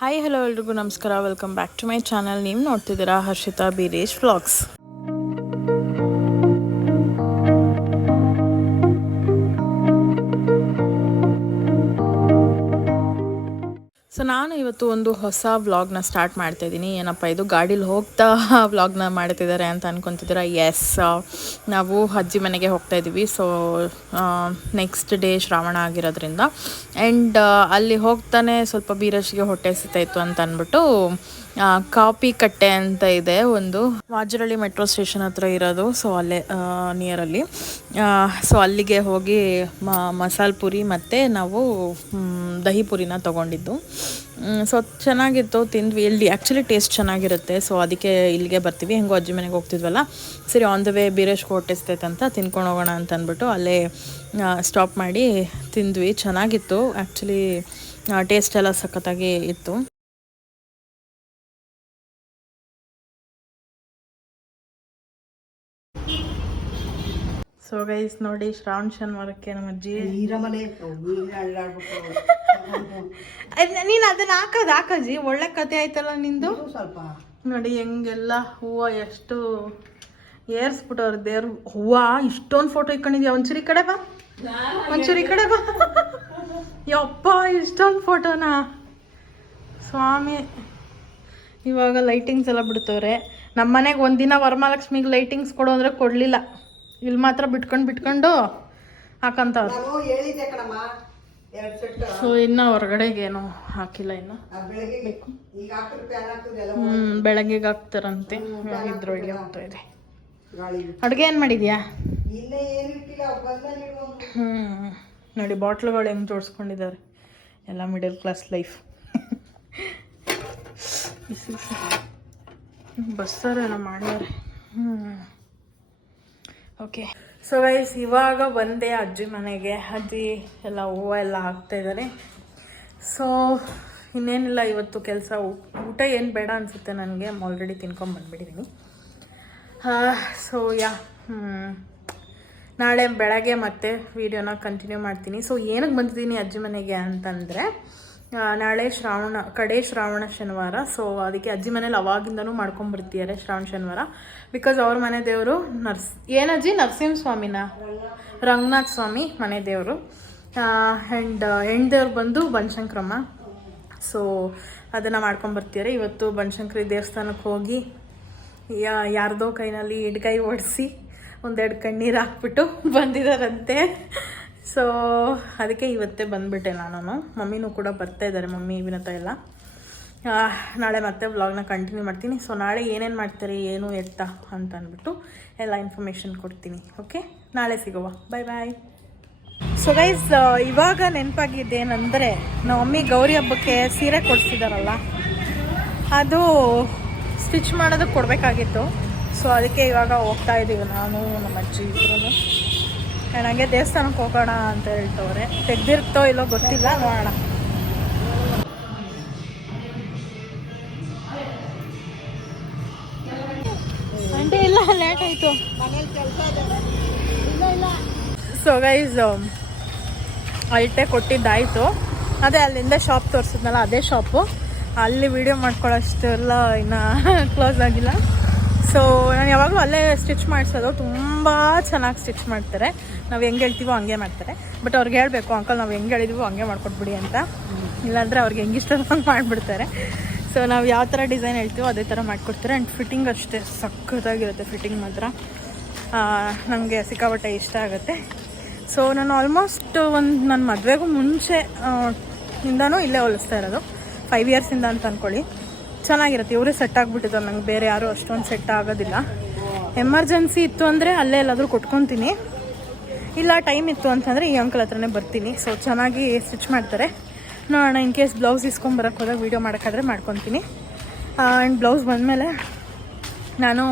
Hi hello ಎಲ್ರಿಗೂ ನಮಸ್ಕಾರ. Welcome back to my channel. ನೀವು ನೋಡ್ತಿದ್ದೀರಾ ಹರ್ಷಿತಾ ಬೀರೇಶ್ ವ್ಲಾಗ್ಸ್. ಸೊ ನಾನು ಇವತ್ತು ಒಂದು ಹೊಸ ವ್ಲಾಗ್ನ ಸ್ಟಾರ್ಟ್ ಮಾಡ್ತಾಯಿದ್ದೀನಿ. ಏನಪ್ಪ ಇದು ಗಾಡೀಲಿ ಹೋಗ್ತಾ ವ್ಲಾಗ್ನ ಮಾಡ್ತಿದ್ದಾರೆ ಅಂತ ಅನ್ಕೊತಿದ್ದೀರಾ? ಎಸ್, ನಾವು ಅಜ್ಜಿ ಮನೆಗೆ ಹೋಗ್ತಾಯಿದ್ದೀವಿ. ಸೊ ನೆಕ್ಸ್ಟ್ ಡೇ ಶ್ರಾವಣ ಆಗಿರೋದ್ರಿಂದ ಆ್ಯಂಡ್ ಅಲ್ಲಿ ಹೋಗ್ತಾನೆ ಸ್ವಲ್ಪ ಬೀರಶ್ಗೆ ಹೊಟ್ಟೆ ಸಿಗ್ತಾಯಿತ್ತು ಅಂತ ಅಂದ್ಬಿಟ್ಟು ಕಾಪಿ ಕಟ್ಟೆ ಅಂತ ಇದೆ ಒಂದು ವಾಜರಳ್ಳಿ ಮೆಟ್ರೋ ಸ್ಟೇಷನ್ ಹತ್ರ ಇರೋದು. ಸೊ ಅಲ್ಲೇ ನಿಯರಲ್ಲಿ. ಸೊ ಅಲ್ಲಿಗೆ ಹೋಗಿ ಮಸಾಲೆ ಪುರಿ ಮತ್ತು ನಾವು ದಹಿ ಪುರಿನ ತೊಗೊಂಡಿದ್ದು. ಸೊ ಚೆನ್ನಾಗಿತ್ತು, ತಿಂದ್ವಿ. ಇಲ್ಲಿ ಆ್ಯಕ್ಚುಲಿ ಟೇಸ್ಟ್ ಚೆನ್ನಾಗಿರುತ್ತೆ. ಸೊ ಅದಕ್ಕೆ ಇಲ್ಲಿಗೆ ಬರ್ತೀವಿ. ಹೆಂಗೋ ಅಜ್ಜಿ ಮನೆಗೆ ಹೋಗ್ತಿದ್ವಲ್ಲ, ಸರಿ ಆನ್ ದ ವೇ ಬೀರೇಶ್ಗೆ ಹೊಟ್ಟೆಸ್ತೈತೆ ಅಂತ ತಿನ್ಕೊಂಡು ಹೋಗೋಣ ಅಂತ ಅಂದ್ಬಿಟ್ಟು ಅಲ್ಲೇ ಸ್ಟಾಪ್ ಮಾಡಿ ತಿಂದ್ವಿ. ಚೆನ್ನಾಗಿತ್ತು ಆ್ಯಕ್ಚುಲಿ, ಟೇಸ್ಟ್ ಎಲ್ಲ ಸಖತ್ತಾಗಿ ಇತ್ತು. ಸೊ ಗೈಸ್ ನೋಡಿ, ಶ್ರಾವಣ ಶನಿವಾರಕ್ಕೆ ನಮ್ಮ ಅಜ್ಜಿ ನೀನು ಅದನ್ನ ಹಾಕಜ್ಜಿ, ಒಳ್ಳೆ ಕತೆ ಆಯ್ತಲ್ಲ ನಿಂದು. ಸ್ವಲ್ಪ ನೋಡಿ ಹೆಂಗೆಲ್ಲ ಹೂವು ಎಷ್ಟು ಏರ್ಸ್ಬಿಟ್ಟವ್ರ ದೇವ್ರ. ಹೂವು ಇಷ್ಟೊಂದು ಫೋಟೋ ಇಟ್ಕೊಂಡಿದ್ಯಾ? ಒಂಚೂರಿ ಕಡೆ ಬಾ, ಒಂಚೂರಿ ಕಡೆ ಬಾ. ಯಪ್ಪ, ಇಷ್ಟೊಂದು ಫೋಟೋನಾ ಸ್ವಾಮಿ. ಇವಾಗ ಲೈಟಿಂಗ್ಸ್ ಎಲ್ಲ ಬಿಡ್ತವ್ರೆ. ನಮ್ಮ ಮನೆಗೆ ಒಂದಿನ ವರಮಹಾಲಕ್ಷ್ಮಿಗೆ ಲೈಟಿಂಗ್ಸ್ ಕೊಡು ಅಂದರೆ ಕೊಡಲಿಲ್ಲ. ಇಲ್ಲಿ ಮಾತ್ರ ಬಿಟ್ಕೊಂಡು ಹಾಕಂತವ್ರು. ಸೊ ಇನ್ನು ಹೊರಗಡೆಗೇನು ಹಾಕಿಲ್ಲ, ಇನ್ನು ಬೆಳಗ್ಗೆಗೆ ಹಾಕ್ತಾರಂತೆ. ಇದ್ರೊಳಗೆ ಹೋಗ್ತಾ ಇದೆ. ಅಡುಗೆ ಏನು ಮಾಡಿದ್ಯಾ? ನೋಡಿ ಬಾಟ್ಲುಗಳು ಹೆಂಗೆ ಜೋಡಿಸ್ಕೊಂಡಿದ್ದಾರೆ. ಎಲ್ಲ ಮಿಡಲ್ ಕ್ಲಾಸ್ ಲೈಫ್. ಬಸ್ಸಾರೆಲ್ಲ ಮಾಡ್ಯಾರೆ. ಓಕೆ. ಸೊ ಗೈಸ್, ಇವಾಗ ಬಂದೆ ಅಜ್ಜಿ ಮನೆಗೆ. ಅಜ್ಜಿ ಎಲ್ಲ ಹೂವು ಎಲ್ಲ ಹಾಕ್ತಾಯಿದ್ದಾರೆ. ಸೊ ಇನ್ನೇನಿಲ್ಲ, ಇವತ್ತು ಕೆಲಸ. ಊಟ ಏನು ಬೇಡ ಅನಿಸುತ್ತೆ ನನಗೆ. ಆಲ್ರೆಡಿ ತಿನ್ಕೊಂಬಂದ್ಬಿಟ್ಟಿದ್ದೀನಿ. ಸೊ ನಾಳೆ ಬೆಳಗ್ಗೆ ಮತ್ತೆ ವೀಡಿಯೋನ ಕಂಟಿನ್ಯೂ ಮಾಡ್ತೀನಿ. ಸೊ ಏನಕ್ಕೆ ಬಂದಿದ್ದೀನಿ ಅಜ್ಜಿ ಮನೆಗೆ ಅಂತಂದರೆ, ನಾಳೆ ಕಡೆ ಶ್ರಾವಣ ಶನಿವಾರ. ಸೊ ಅದಕ್ಕೆ ಅಜ್ಜಿ ಮನೇಲಿ ಅವಾಗಿಂದನೂ ಮಾಡ್ಕೊಂಬರ್ತಿದ್ದಾರೆ ಶ್ರಾವಣ ಶನಿವಾರ. ಬಿಕಾಸ್ ಅವ್ರ ಮನೆ ದೇವರು ಏನಜ್ಜಿ ನರಸಿಂಹ ಸ್ವಾಮಿನ ರಂಗನಾಥ ಸ್ವಾಮಿ ಮನೆ ದೇವರು. ಆ್ಯಂಡ್ ಹೆಣ್ದೇವ್ರು ಬಂದು ಬನಶಂಕರಮ್ಮ. ಸೊ ಅದನ್ನು ಮಾಡ್ಕೊಂಬರ್ತಿದ್ದಾರೆ. ಇವತ್ತು ಬನಶಂಕರಿ ದೇವಸ್ಥಾನಕ್ಕೆ ಹೋಗಿ ಯಾರ್ದೋ ಕೈನಲ್ಲಿ ಎಡ್ಗೈ ಓಡಿಸಿ ಒಂದೆರಡು ಕಣ್ಣೀರು ಹಾಕ್ಬಿಟ್ಟು ಬಂದಿದ್ದಾರಂತೆ. ಸೊ ಅದಕ್ಕೆ ಇವತ್ತೇ ಬಂದುಬಿಟ್ಟೆ ನಾನು. ಮಮ್ಮಿನೂ ಕೂಡ ಬರ್ತಾಯಿದ್ದಾರೆ, ಮಮ್ಮಿ ವಿನತ ಎಲ್ಲ. ನಾಳೆ ಮತ್ತೆ ವ್ಲಾಗ್ನ ಕಂಟಿನ್ಯೂ ಮಾಡ್ತೀನಿ. ಸೊ ನಾಳೆ ಏನೇನು ಮಾಡ್ತಾರೆ, ಏನು ಎತ್ತ ಅಂತ ಅಂದ್ಬಿಟ್ಟು ಎಲ್ಲ ಇನ್ಫಾರ್ಮೇಷನ್ ಕೊಡ್ತೀನಿ. ಓಕೆ, ನಾಳೆ ಸಿಗುವ. ಬಾಯ್ ಬಾಯ್. ಸೊ ಗೈಸ್, ಇವಾಗ ನೆನಪಾಗಿದ್ದೇನೆಂದರೆ, ನಮ್ಮ ಮಮ್ಮಿ ಗೌರಿ ಹಬ್ಬಕ್ಕೆ ಸೀರೆ ಕೊಡಿಸಿದಾರಲ್ಲ, ಅದು ಸ್ಟಿಚ್ ಮಾಡೋದಕ್ಕೆ ಕೊಡಬೇಕಾಗಿತ್ತು. ಸೊ ಅದಕ್ಕೆ ಇವಾಗ ಹೋಗ್ತಾ ಇದ್ದೀವಿ ನಾನು, ನಮ್ಮ ಅಜ್ಜಿ ಇಬ್ಬರು. ನನಗೆ ದೇವಸ್ಥಾನಕ್ಕೆ ಹೋಗೋಣ ಅಂತ ಹೇಳ್ತವ್ರೆ. ತೆಗ್ದಿರ್ತೋ ಇಲ್ಲೋ ಗೊತ್ತಿಲ್ಲ, ನೋಡೋಣ. ಆಂಟಿ ಇಲ್ಲ, ಲೇಟ್ ಆಯಿತು. ಸೊ ಗೈಸ್, ಅಳತೆ ಕೊಟ್ಟಿದ್ದಾಯಿತು. ಅದೇ ಅಲ್ಲಿಂದ ಶಾಪ್ ತೋರಿಸಿದ್ನಲ್ಲ, ಅದೇ ಶಾಪು. ಅಲ್ಲಿ ವಿಡಿಯೋ ಮಾಡ್ಕೊಳ್ಳೋಷ್ಟೆಲ್ಲ ಇನ್ನೂ ಕ್ಲೋಸ್ ಆಗಿಲ್ಲ. ಸೊ ನಾನು ಯಾವಾಗಲೂ ಅಲ್ಲೇ ಸ್ಟಿಚ್ ಮಾಡಿಸೋದು. ತುಂಬ ಚೆನ್ನಾಗಿ ಸ್ಟಿಚ್ ಮಾಡ್ತಾರೆ. ನಾವು ಹೆಂಗೆ ಹೇಳ್ತೀವೋ ಹಂಗೆ ಮಾಡ್ತಾರೆ. ಬಟ್ ಅವ್ರಿಗೆ ಹೇಳಬೇಕು, ಅಂಕಲ್ ನಾವು ಹೆಂಗೆ ಹೇಳಿದೀವೋ ಹಂಗೆ ಮಾಡ್ಕೊಟ್ಬಿಡಿ ಅಂತ. ಇಲ್ಲಾಂದರೆ ಅವ್ರಿಗೆ ಹೆಂಗೆ ಇಷ್ಟ ಹಂಗೆ ಮಾಡಿಬಿಡ್ತಾರೆ. ಸೊ ನಾವು ಯಾವ ಥರ ಡಿಸೈನ್ ಹೇಳ್ತೀವೋ ಅದೇ ಥರ ಮಾಡಿಕೊಡ್ತಾರೆ. ಆ್ಯಂಡ್ ಫಿಟ್ಟಿಂಗ್ ಅಷ್ಟೇ ಸಖತ್ತಾಗಿರುತ್ತೆ. ಫಿಟ್ಟಿಂಗ್ ಮಾತ್ರ ನನಗೆ ಸಿಕ್ಕಾಪಟ್ಟೆ ಇಷ್ಟ ಆಗುತ್ತೆ. ಸೊ ನಾನು ಆಲ್ಮೋಸ್ಟ್ ನನ್ನ ಮದುವೆಗೂ ಮುಂಚೆ ಇಂದನೂ ಇಲ್ಲೇ ಹೊಲಿಸ್ತಾ ಇರೋದು. 5 ಇಯರ್ಸಿಂದ ಅಂತ ಅಂದ್ಕೊಳ್ಳಿ. ಚೆನ್ನಾಗಿರುತ್ತೆ. ಇವರೇ ಸೆಟ್ ಆಗಿಬಿಟ್ಟಿದ್ದಾರೆ. ನಂಗೆ ಬೇರೆ ಯಾರೂ ಅಷ್ಟೊಂದು ಸೆಟ್ ಆಗೋದಿಲ್ಲ. ಎಮರ್ಜೆನ್ಸಿ ಇತ್ತು ಅಂದರೆ ಅಲ್ಲೇ ಎಲ್ಲಾದರೂ ಕೊಟ್ಕೊತೀನಿ. ಇಲ್ಲ ಟೈಮ್ ಇತ್ತು ಅಂತಂದರೆ ಈ ಅಂಕಲ್ ಹತ್ರನೇ ಬರ್ತೀನಿ. ಸೊ ಚೆನ್ನಾಗಿ ಸ್ಟಿಚ್ ಮಾಡ್ತಾರೆ. ನೋಡೋಣ, ಇನ್ ಕೇಸ್ ಬ್ಲೌಸ್ ಇಸ್ಕೊಂಬರಕ್ಕೆ ಹೋದಾಗ ವೀಡಿಯೋ ಮಾಡೋಕ್ಕಾದ್ರೆ ಮಾಡ್ಕೊತೀನಿ. ಆ್ಯಂಡ್ ಬ್ಲೌಸ್ ಬಂದಮೇಲೆ ನಾನು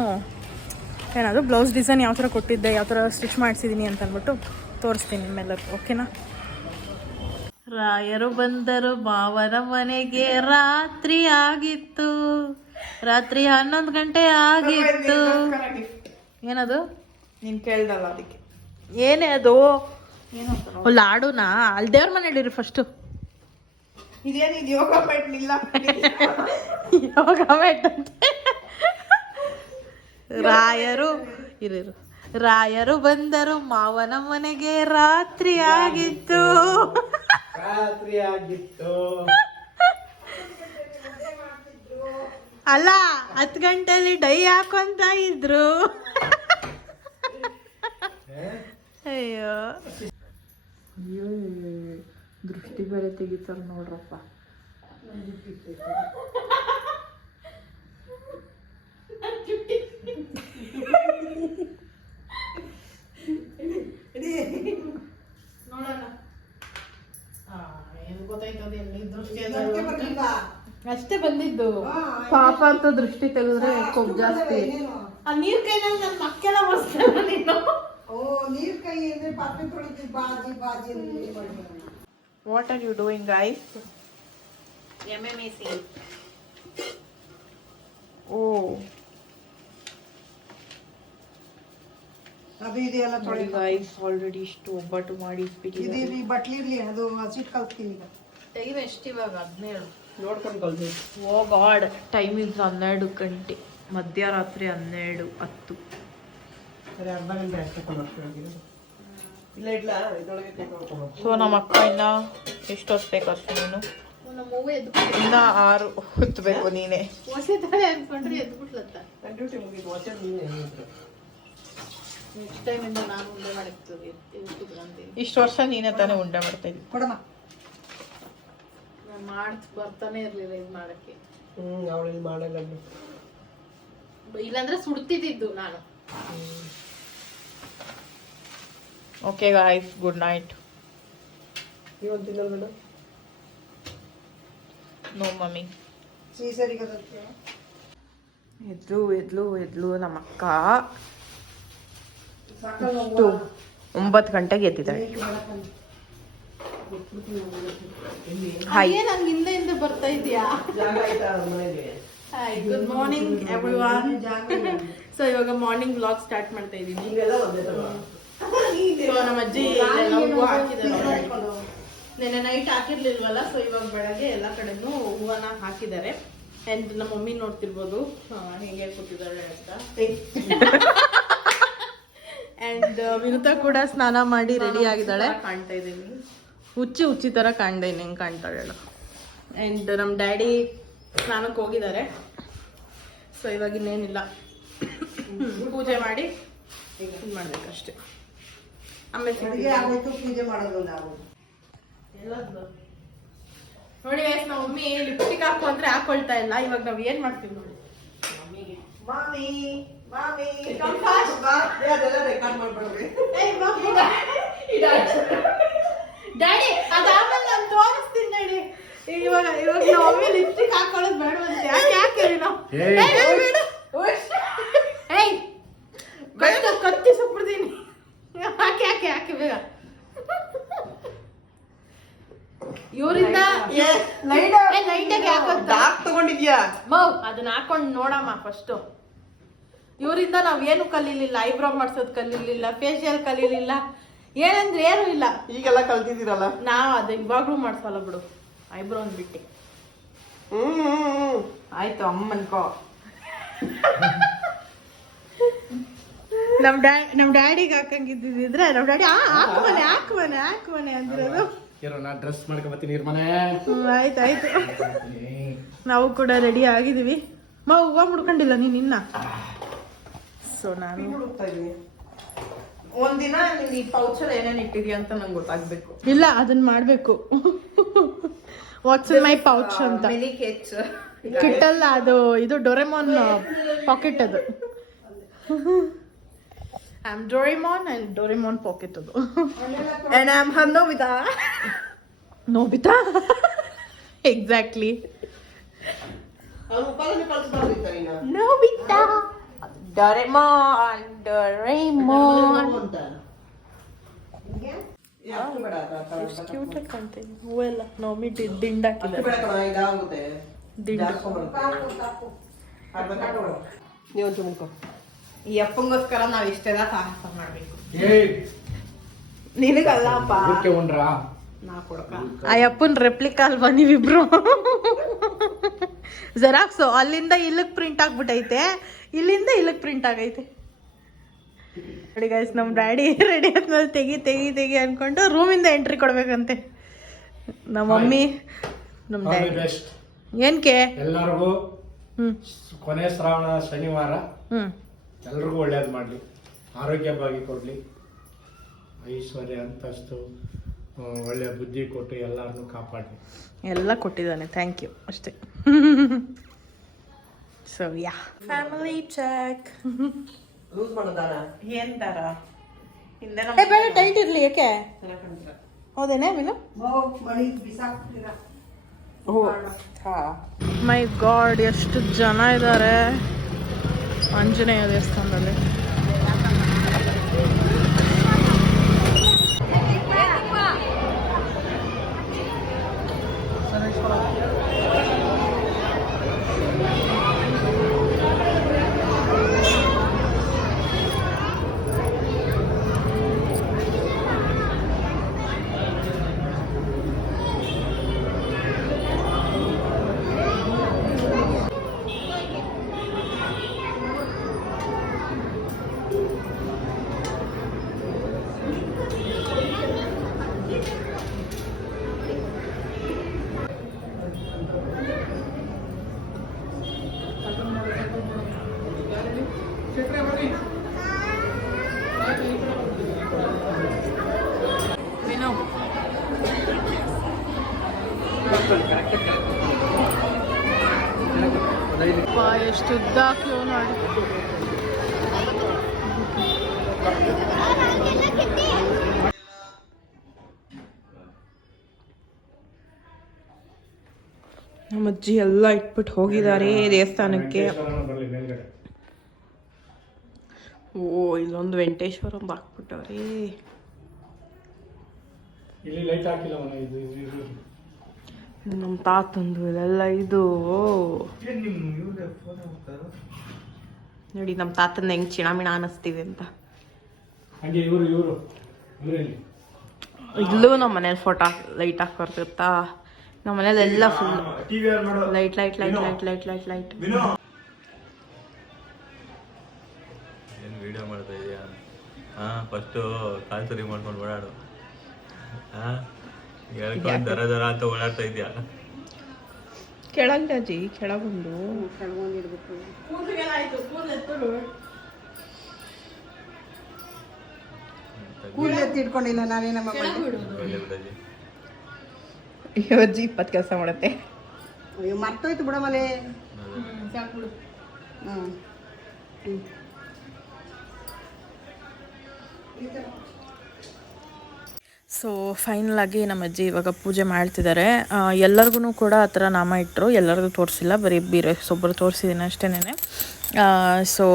ಏನಾದರೂ ಬ್ಲೌಸ್ ಡಿಸೈನ್ ಯಾವ ಥರ ಕೊಟ್ಟಿದ್ದೆ, ಯಾವ ಥರ ಸ್ಟಿಚ್ ಮಾಡಿಸಿದ್ದೀನಿ ಅಂತ ಅಂದ್ಬಿಟ್ಟು ತೋರಿಸ್ತೀನಿ ನಿಮ್ಮೆಲ್ಲರಿಗೂ. ಓಕೆನಾ? ರಾಯರು ಬಂದರು ಮಾವನ ಮನೆಗೆ, ರಾತ್ರಿ ಆಗಿತ್ತು, ರಾತ್ರಿ 11 ಗಂಟೆ ಆಗಿತ್ತು. ಏನದು ನೀನು ಕೇಳ್ದಲ್ಲ, ಅದಕ್ಕೆ ಏನೇ ಅದು? ಲಾಡುನಾ? ಅಲ್ಲಿ ದೇವ್ರ ಮನೆ ಹೇಳಿರಿ ಫಸ್ಟು. ಇದೇನಿದು ಯೋಗ ಮೆಟ್ಲಿಲ್ಲ ಯೋಗ ಮೆಟ್ ಅಂತೆ. ರಾಯರು ಬಂದರು ಮಾವನ ಮನೆಗೆ ರಾತ್ರಿ ಆಗಿತ್ತು. ಅಲ್ಲ 10 ಗಂಟೆಲಿ ಡೈ ಹಾಕೊಂತ ಇದ್ರು. ಅಯ್ಯೋ ದೃಷ್ಟಿ ಬೇರೆ ತೆಗಿತಾರ ನೋಡ್ರಪ್ಪ. ನೋಡೋಣ ಏನು ಗೊತ್ತಾಯ್ತದೆ ದೃಷ್ಟಿ ಅಷ್ಟೇ ಬಂದಿದ್ದು. ಪಾಪ ಅಂತ ದೃಷ್ಟಿ ತೆಗೆದ್ರೆ ಕೊಬ್ಬು ಜಾಸ್ತಿ. ಆ ನೀರ್ ಕೈನಲ್ಲಿ ನನ್ನ ಮಕ್ಕೆಲ್ಲ ಬರ್ಸ್ತಾರ ನೀನು. ನೀರ್ ಕೈ ಅಂದ್ರೆ ಪಾತ್ರೆ ತೊಳಿತೀವಿ ಬಾಜಿ what are you doing guys? MMAC. ಓ ಅದು ಇದೆಲ್ಲ ತೊಳಿ ಗೈಸ್ ಆಲ್ರೆಡಿ ಇಷ್ಟು ಒಬ್ಬಟ್ಟು ಮಾಡಿ ಇಟ್ಬಿಟ್ಟಿದ್ದಾರೆ. ಇದು ಈ ಬಟ್ಲಿ ಇರ್ಲಿ ಅದು ಹಸಿಟ್ ಕಲ್ತೀವಿ ಈಗ. ಟೈಮ್ ಎಷ್ಟು ಇವಾಗ? 17 ನೋಡ್ಕೊಂಡು ಕಲ್ತೀವಿ. ಓ ಗಾಡ್, ಟೈಮ್ ಇಸ್ 12 ಗಂಟೆ, ಮಧ್ಯರಾತ್ರಿ 12:10. ಸರಿ, ಅರ್ಧ ಗಂಟೆ ಅಷ್ಟೇ ಕೊಡೋದು. ಇಲ್ಲ ಸೊ ನಮ್ಮ ಅಕ್ಕ ಇನ್ನ ಎಷ್ಟು ಹೊತ್ಬೇಕು ಅಷ್ಟು? ನೀನು ನಮ್ಮ ಅವ್ವ ಇನ್ನ 6 ಹೊತ್ಬೇಕು ನೀನೆ. ಹೊಸೆ ತಾಳೆ ಅನ್ಕೊಂಡ್ರೆ ಎದ್ಬಿಟ್ಲತ್ತ. ಡ್ಯೂಟಿ ಮುಗಿದು ವಾಚ್ ನೀನೇ ನೆಕ್ಸ್ಟ್ ಟೈಮ್ ಇಂದ ನಾನು ಉಂಡೆ ಮಾಡಿರ್ತೀವಿ ಅಂತೀನಿ. ಇಷ್ಟು ವರ್ಷ ನೀನೇ ತಾನೇ ಉಂಡೆ ಮಾಡ್ತಾ ಇದ್ದಿ. ಕೊಡಮ್ಮ. ನಾನು ಬರ್ತಾನೆ ಇರ್ಲಿಲ್ಲ ಇದು ಮಾಡಕ್ಕೆ. ಅವಳು ಮಾಡಲ್ಲ. ಇಲ್ಲಾಂದ್ರೆ ಸುಡ್ತಿದ್ದು ನಾನು. Okay guys, good night. ಇವತ್ತು ತಿನ್ನಲ್ಲ ಬೇಡ. No mummy. ಸರಿಗೆ ಎದ್ಲು ನಮ್ಮ ಅಕ್ಕ. 9 ಗಂಟೆಗೆ ಎದ್ದಿದ್ದಾಳೆ. ಹಾಯ್, ನಂಗೆ ಹಿಂದೆ ಬರ್ತಾ ಇದೆಯಾ? Good morning everyone. ಸೊ ಇವಾಗ ಮಾರ್ನಿಂಗ್ ವ್ಲಾಗ್ ಸ್ಟಾರ್ಟ್ ಮಾಡ್ತಾ ಇದ್ದೀನಿ. ನಮ್ಮ ಅಜ್ಜಿ ನೆನ್ನೆ ನೈಟ್ ಹಾಕಿರ್ಲಿಲ್ವಲ್ಲ, ಸೊ ಇವಾಗ ಬೆಳಗ್ಗೆ ಎಲ್ಲ ಕಡೆನೂ ಹೂವನ್ನ ಹಾಕಿದ್ದಾರೆ. ಅಂಡ್ ನಮ್ಮ ಮಮ್ಮಿ ನೋಡ್ತಿರ್ಬೋದು ಹೇಗೆ ಕೂತಿದ್ದಾರೆ ಅಂತ. ಅಂಡ್ ವಿನುತಾ ಕೂಡ ಸ್ನಾನ ಮಾಡಿ ರೆಡಿ ಆಗಿದ್ದಾಳೆ. ಕಾಣ್ತಾ ಇದ್ದೀನಿ, ಹುಚ್ಚಿ ತರ ಕಾಣ್ದೆ, ಹೆಂಗ್ ಕಾಣ್ತಾಳೆ ಹೇಳು. ಅಂಡ್ ನಮ್ಮ ಡ್ಯಾಡಿ ಸ್ನಾನಕ್ಕೆ ಹೋಗಿದ್ದಾರೆ. ಸೊ ಇವಾಗ ಇನ್ನೇನಿಲ್ಲ, ಪೂಜೆ ಮಾಡಿ ಇದು ಮಾಡ್ಬೇಕಷ್ಟೆ. ಅಡುಗೆ ಆಗೋಯ್ತು, ಪೂಜೆ ಮಾಡೋದು ನಾವು. ನೋಡಿ ನಮ್ಮ ಮಮ್ಮಿ ಲಿಪ್ಸ್ಟಿಕ್ ಹಾಕು ಅಂದ್ರೆ ಹಾಕೊಳ್ತಾ ಇಲ್ಲ. ಇವಾಗ ನಾವ್ ಏನ್ ಮಾಡ್ತೀವಿ ನೋಡಿ, ಮಾಮಿ ಮಾಮಿ ಅದೆಲ್ಲ ರೆಕಾರ್ಡ್ ಮಾಡ್ಬಿಡ್ರಿ. ಡ್ಯಾಡಿ ಅದಾದ್ಮೇಲೆ ನಾನು ತೋರಿಸ್ತೀನಿ ಡ್ಯಾಡಿ. ಇವಾಗ ನಮ್ಮ ಮಮ್ಮಿ ಲಿಪ್ಸ್ಟಿಕ್ ಹಾಕೊಳ್ಳೋದು ಬೇಡವಂತೆ. ಯಾಕೆ ನಾವು ಕತ್ತಿ ಸುಪ್ಪಿಡ್ತೀನಿ. ಯಾಕೆ ಬೇಗ ಇವರಿಂದ ಲೈಟಾಗಿ ತಗೊಂಡಿದ್ಯಾ? ಅದನ್ನ ಹಾಕೊಂಡು ನೋಡಮ್ಮ ಫಸ್ಟ್. ಇವರಿಂದ ನಾವೇನು ಕಲೀಲಿಲ್ಲ, ಐಬ್ರೋ ಮಾಡ್ಸೋದು ಕಲೀಲಿಲ್ಲ, ಫೇಶಿಯಲ್ ಕಲೀಲಿಲ್ಲ, ಏನಂದ್ರೆ ಏನು ಇಲ್ಲ. ಈಗೆಲ್ಲ ಕಲ್ತಿದ್ದೀರಲ್ಲ. ನಾವ್ ಅದು ಇವಾಗ್ಲೂ ಮಾಡ್ಸಲ್ಲ ಬಿಡು, ಐಬ್ರೋ ಅಂದ್ಬಿಟ್ಟು. ಆಯ್ತು, ಅಮ್ಮನ್ಕೋ. ನಮ್ ಡ್ಯಾಡಿಗೆ ಹಾಕಂಗಿದ್ದಿದ್ರೆ ನಮ್ ಡ್ಯಾಡಿ ಹಾಕುವನೆ ಅಂದಿರೋದು. ನಾ ಡ್ರೆಸ್ ಮಾಡ್ಕೊಂಬತ್ತೀನಿ ಮನೆ. ಆಯ್ತಾಯ್ತು, ನಾವು ಕೂಡ ರೆಡಿ ಆಗಿದೀವಿ. ಹೂವ ಮುಡ್ಕೊಂಡಿಲ್ಲ ನೀನ್ ಇನ್ನ. ಸೊ ನಾನು ಒಂದಿನ ಈ ಪೌಚಲ್ಲಿ ಏನೇನು ಇಟ್ಟಿದ್ಯಾ ಅಂತ ನಂಗೆ ಗೊತ್ತಾಗ್ಬೇಕು. ಇಲ್ಲ, ಅದನ್ನ ಮಾಡ್ಬೇಕು. ವಾಟ್ಸ್ ಇನ್ ಮೈ ಪೌಚ್ ಅಂತ. ಮಿನಿ ಕೇಚ್ ಕಿಟ್ಟಲ್ಲ, ಅದು ಇದು ಡೊರೆಮಾನ್ ಪಾಕೆಟ್ ಅದು. ಐ ಆಮ್ ಡೊರೆಮಾನ್ ಅಂಡ್ ಡೊರೆಮಾನ್ ಪಾಕೆಟ್ ಅದು. and I'm Nobita. Nobita exactly. ಅವನು ಕಾಲೇಜ್ ಕಳಿಸ್ತಾ ಇದ್ದಾನೆ. ನೋಬಿತಾ, ಡೊರೆಮಾನ್, ಡೊರೆಮಾನ್. ಕ್ಯೂಟ್ ಆಗಿ ಕಾಣ್ತೇನೆ ಹೂವೆಲ್ಲ. ನೋಮಿ ದಿಂಡ್ ಹಾಕಿದ್ದಾರೆ. ನೀವು ತುಂಬ್ಕೊ. ಈ ಅಪ್ಪಂಗೋಸ್ಕರ ನಾವ್ ಇಷ್ಟೆಲ್ಲ ಸಾಹಸ ಮಾಡ್ಬೇಕು. ನಿನಗಲ್ಲಪ್ಪ, ನಾ ಕೊಡಕ ಆ ಅಪ್ಪನ ರೆಪ್ಲಿಕಾ ಅಲ್ವಾ ನೀವಿಬ್ರು? ಜೆರಾಕ್ಸು ಅಲ್ಲಿಂದ ಇಲ್ಲಿಗೆ ಪ್ರಿಂಟ್ ಆಗ್ಬಿಟ್ಟೈತೆ, ಇಲ್ಲಿಂದ ಇಲ್ಲಿಗೆ ಪ್ರಿಂಟ್ ಆಗೈತೆ. ನೋಡಿ ಗೈಸ್, ನಮ್ಮ ಡ್ಯಾಡಿ ರೆಡಿ ಆದ್ಮೇಲೆ ತೆಗಿ ಅನ್ಕೊಂಡು ರೂಮಿಂದ ಎಂಟ್ರಿ ಕೊಡ್ಬೇಕಂತೆ. ನಮ್ಮ ಮಮ್ಮಿ, ನಮ್ಮ ಡ್ಯಾಡಿ. ಏನ್ಕೆ ಎಲ್ಲರಿಗೂ ಕೊನೆ ಶ್ರಾವಣ ಶನಿವಾರ ಎಲ್ರಿಗೂ ಒಳ್ಳೇದು ಮಾಡಲಿ, ಆರೋಗ್ಯ ಭಾಗಿ ಕೊಡಲಿ, ಐಶ್ವರ್ಯ ಅಂತಸ್ತು ಒಳ್ಳೆ ಬುದ್ಧಿ ಕೊಟ್ಟು ಎಲ್ಲರನ್ನೂ ಕಾಪಾಡಲಿ. ಎಲ್ಲ ಕೊಟ್ಟಿದ್ದಾನೆ, ಥ್ಯಾಂಕ್ ಯು ಅಷ್ಟೇ. So yeah, family check. Loose ಮಾಡೋದಾರ ಏನ್ ದಾರ ಹಿಂದೆ ಬೇಡ, ಟೈಟ್ ಇರ್ಲಿ. ಯಾಕೆ ಹೌದೇನೆ ಮೀನು? ಮಣಿ ಬಿಸಾಕ್ತೀರಾ? ಮೈ ಗಾಡ್, ಎಷ್ಟು ಜನ ಇದ್ದಾರೆ ಆಂಜನೇಯ ದೇವಸ್ಥಾನದಲ್ಲಿ. ಎಷ್ಟು ಉದ್ದ ಕ್ಯೂ ನೋಡಿ. ನಮ್ಮ ಅಜ್ಜಿ ಎಲ್ಲ ಇಟ್ಬಿಟ್ಟು ಹೋಗಿದ್ದಾರೆ ದೇವಸ್ಥಾನಕ್ಕೆ. ಓ, ಇಲ್ಲೊಂದು ವೆಂಕಟೇಶ್ವರ ಒಂದು ಹಾಕ್ಬಿಟ್ಟವ್ರಿ. ಇಲ್ಲಿ ಲೈಟ್ ಹಾಕಿಲ್ಲ. ನಮ್ಮ ತಾತಂದು ಇಲ್ಲೆಲ್ಲ ಇದು ನೋಡಿ, ನಮ್ಮ ತಾತಂದ ಹೆಂಗ್ ಚಿಣಮಿಣ ಅನ್ನಿಸ್ತೀವಿ ಅಂತ. ಹಂಗೆ ಇವರು ಇಲ್ಲೂ ನಮ್ಮ ಮನೇಲಿ ಫೋಟೋ ಲೈಟ್ ಹಾಕಿ ಬರ್ತಿರ್ತಾ. ನಮ್ಮ ಮನೇಲಿ ಎಲ್ಲ full light light light light light light light. ಏನು ವಿಡಿಯೋ ಮಾಡ್ತಾ ಇದೀಯಾ? ಫಸ್ಟು ಕಾಲ್ ಸರಿ ಮಾಡ್ಕೊಂಡು ಓಡಾಡು. ಹೇಳ್ಕೊಂಡು ದರ ಅಂತ ಓಡಾಡ್ತಾ ಇದೆಯಾ? ಕೆಳಗಜಿ ಕೆಳಗೊಂಡು ಕೂದಲು ಎತ್ತಿ ಇಟ್ಕೊಂಡಿಲ್ಲ ನಾನೇನಮ್ಮ ಅಜ್ಜಿ 20 ಕೆಲಸ ಮಾಡುತ್ತೆ. ಅಯ್ಯೋ ಮರ್ತೋಯ್ತು ಬಿಡಮಲೆ. ಸೊ ಫೈನಲ್ ಆಗಿ ನಮ್ಮ ಅಜ್ಜಿ ಇವಾಗ ಪೂಜೆ ಮಾಡ್ತಿದ್ದಾರೆ. ಎಲ್ಲರಿಗೂ ಕೂಡ ಆ ಥರ ನಾಮ ಇಟ್ಟರು, ಎಲ್ಲರಿಗೂ ತೋರಿಸಿಲ್ಲ, ಬರೀ ಬೀರೇಸೊಬ್ಬರು ತೋರಿಸಿದ್ದೀನಿ ಅಷ್ಟೇನೆ. ಸೊ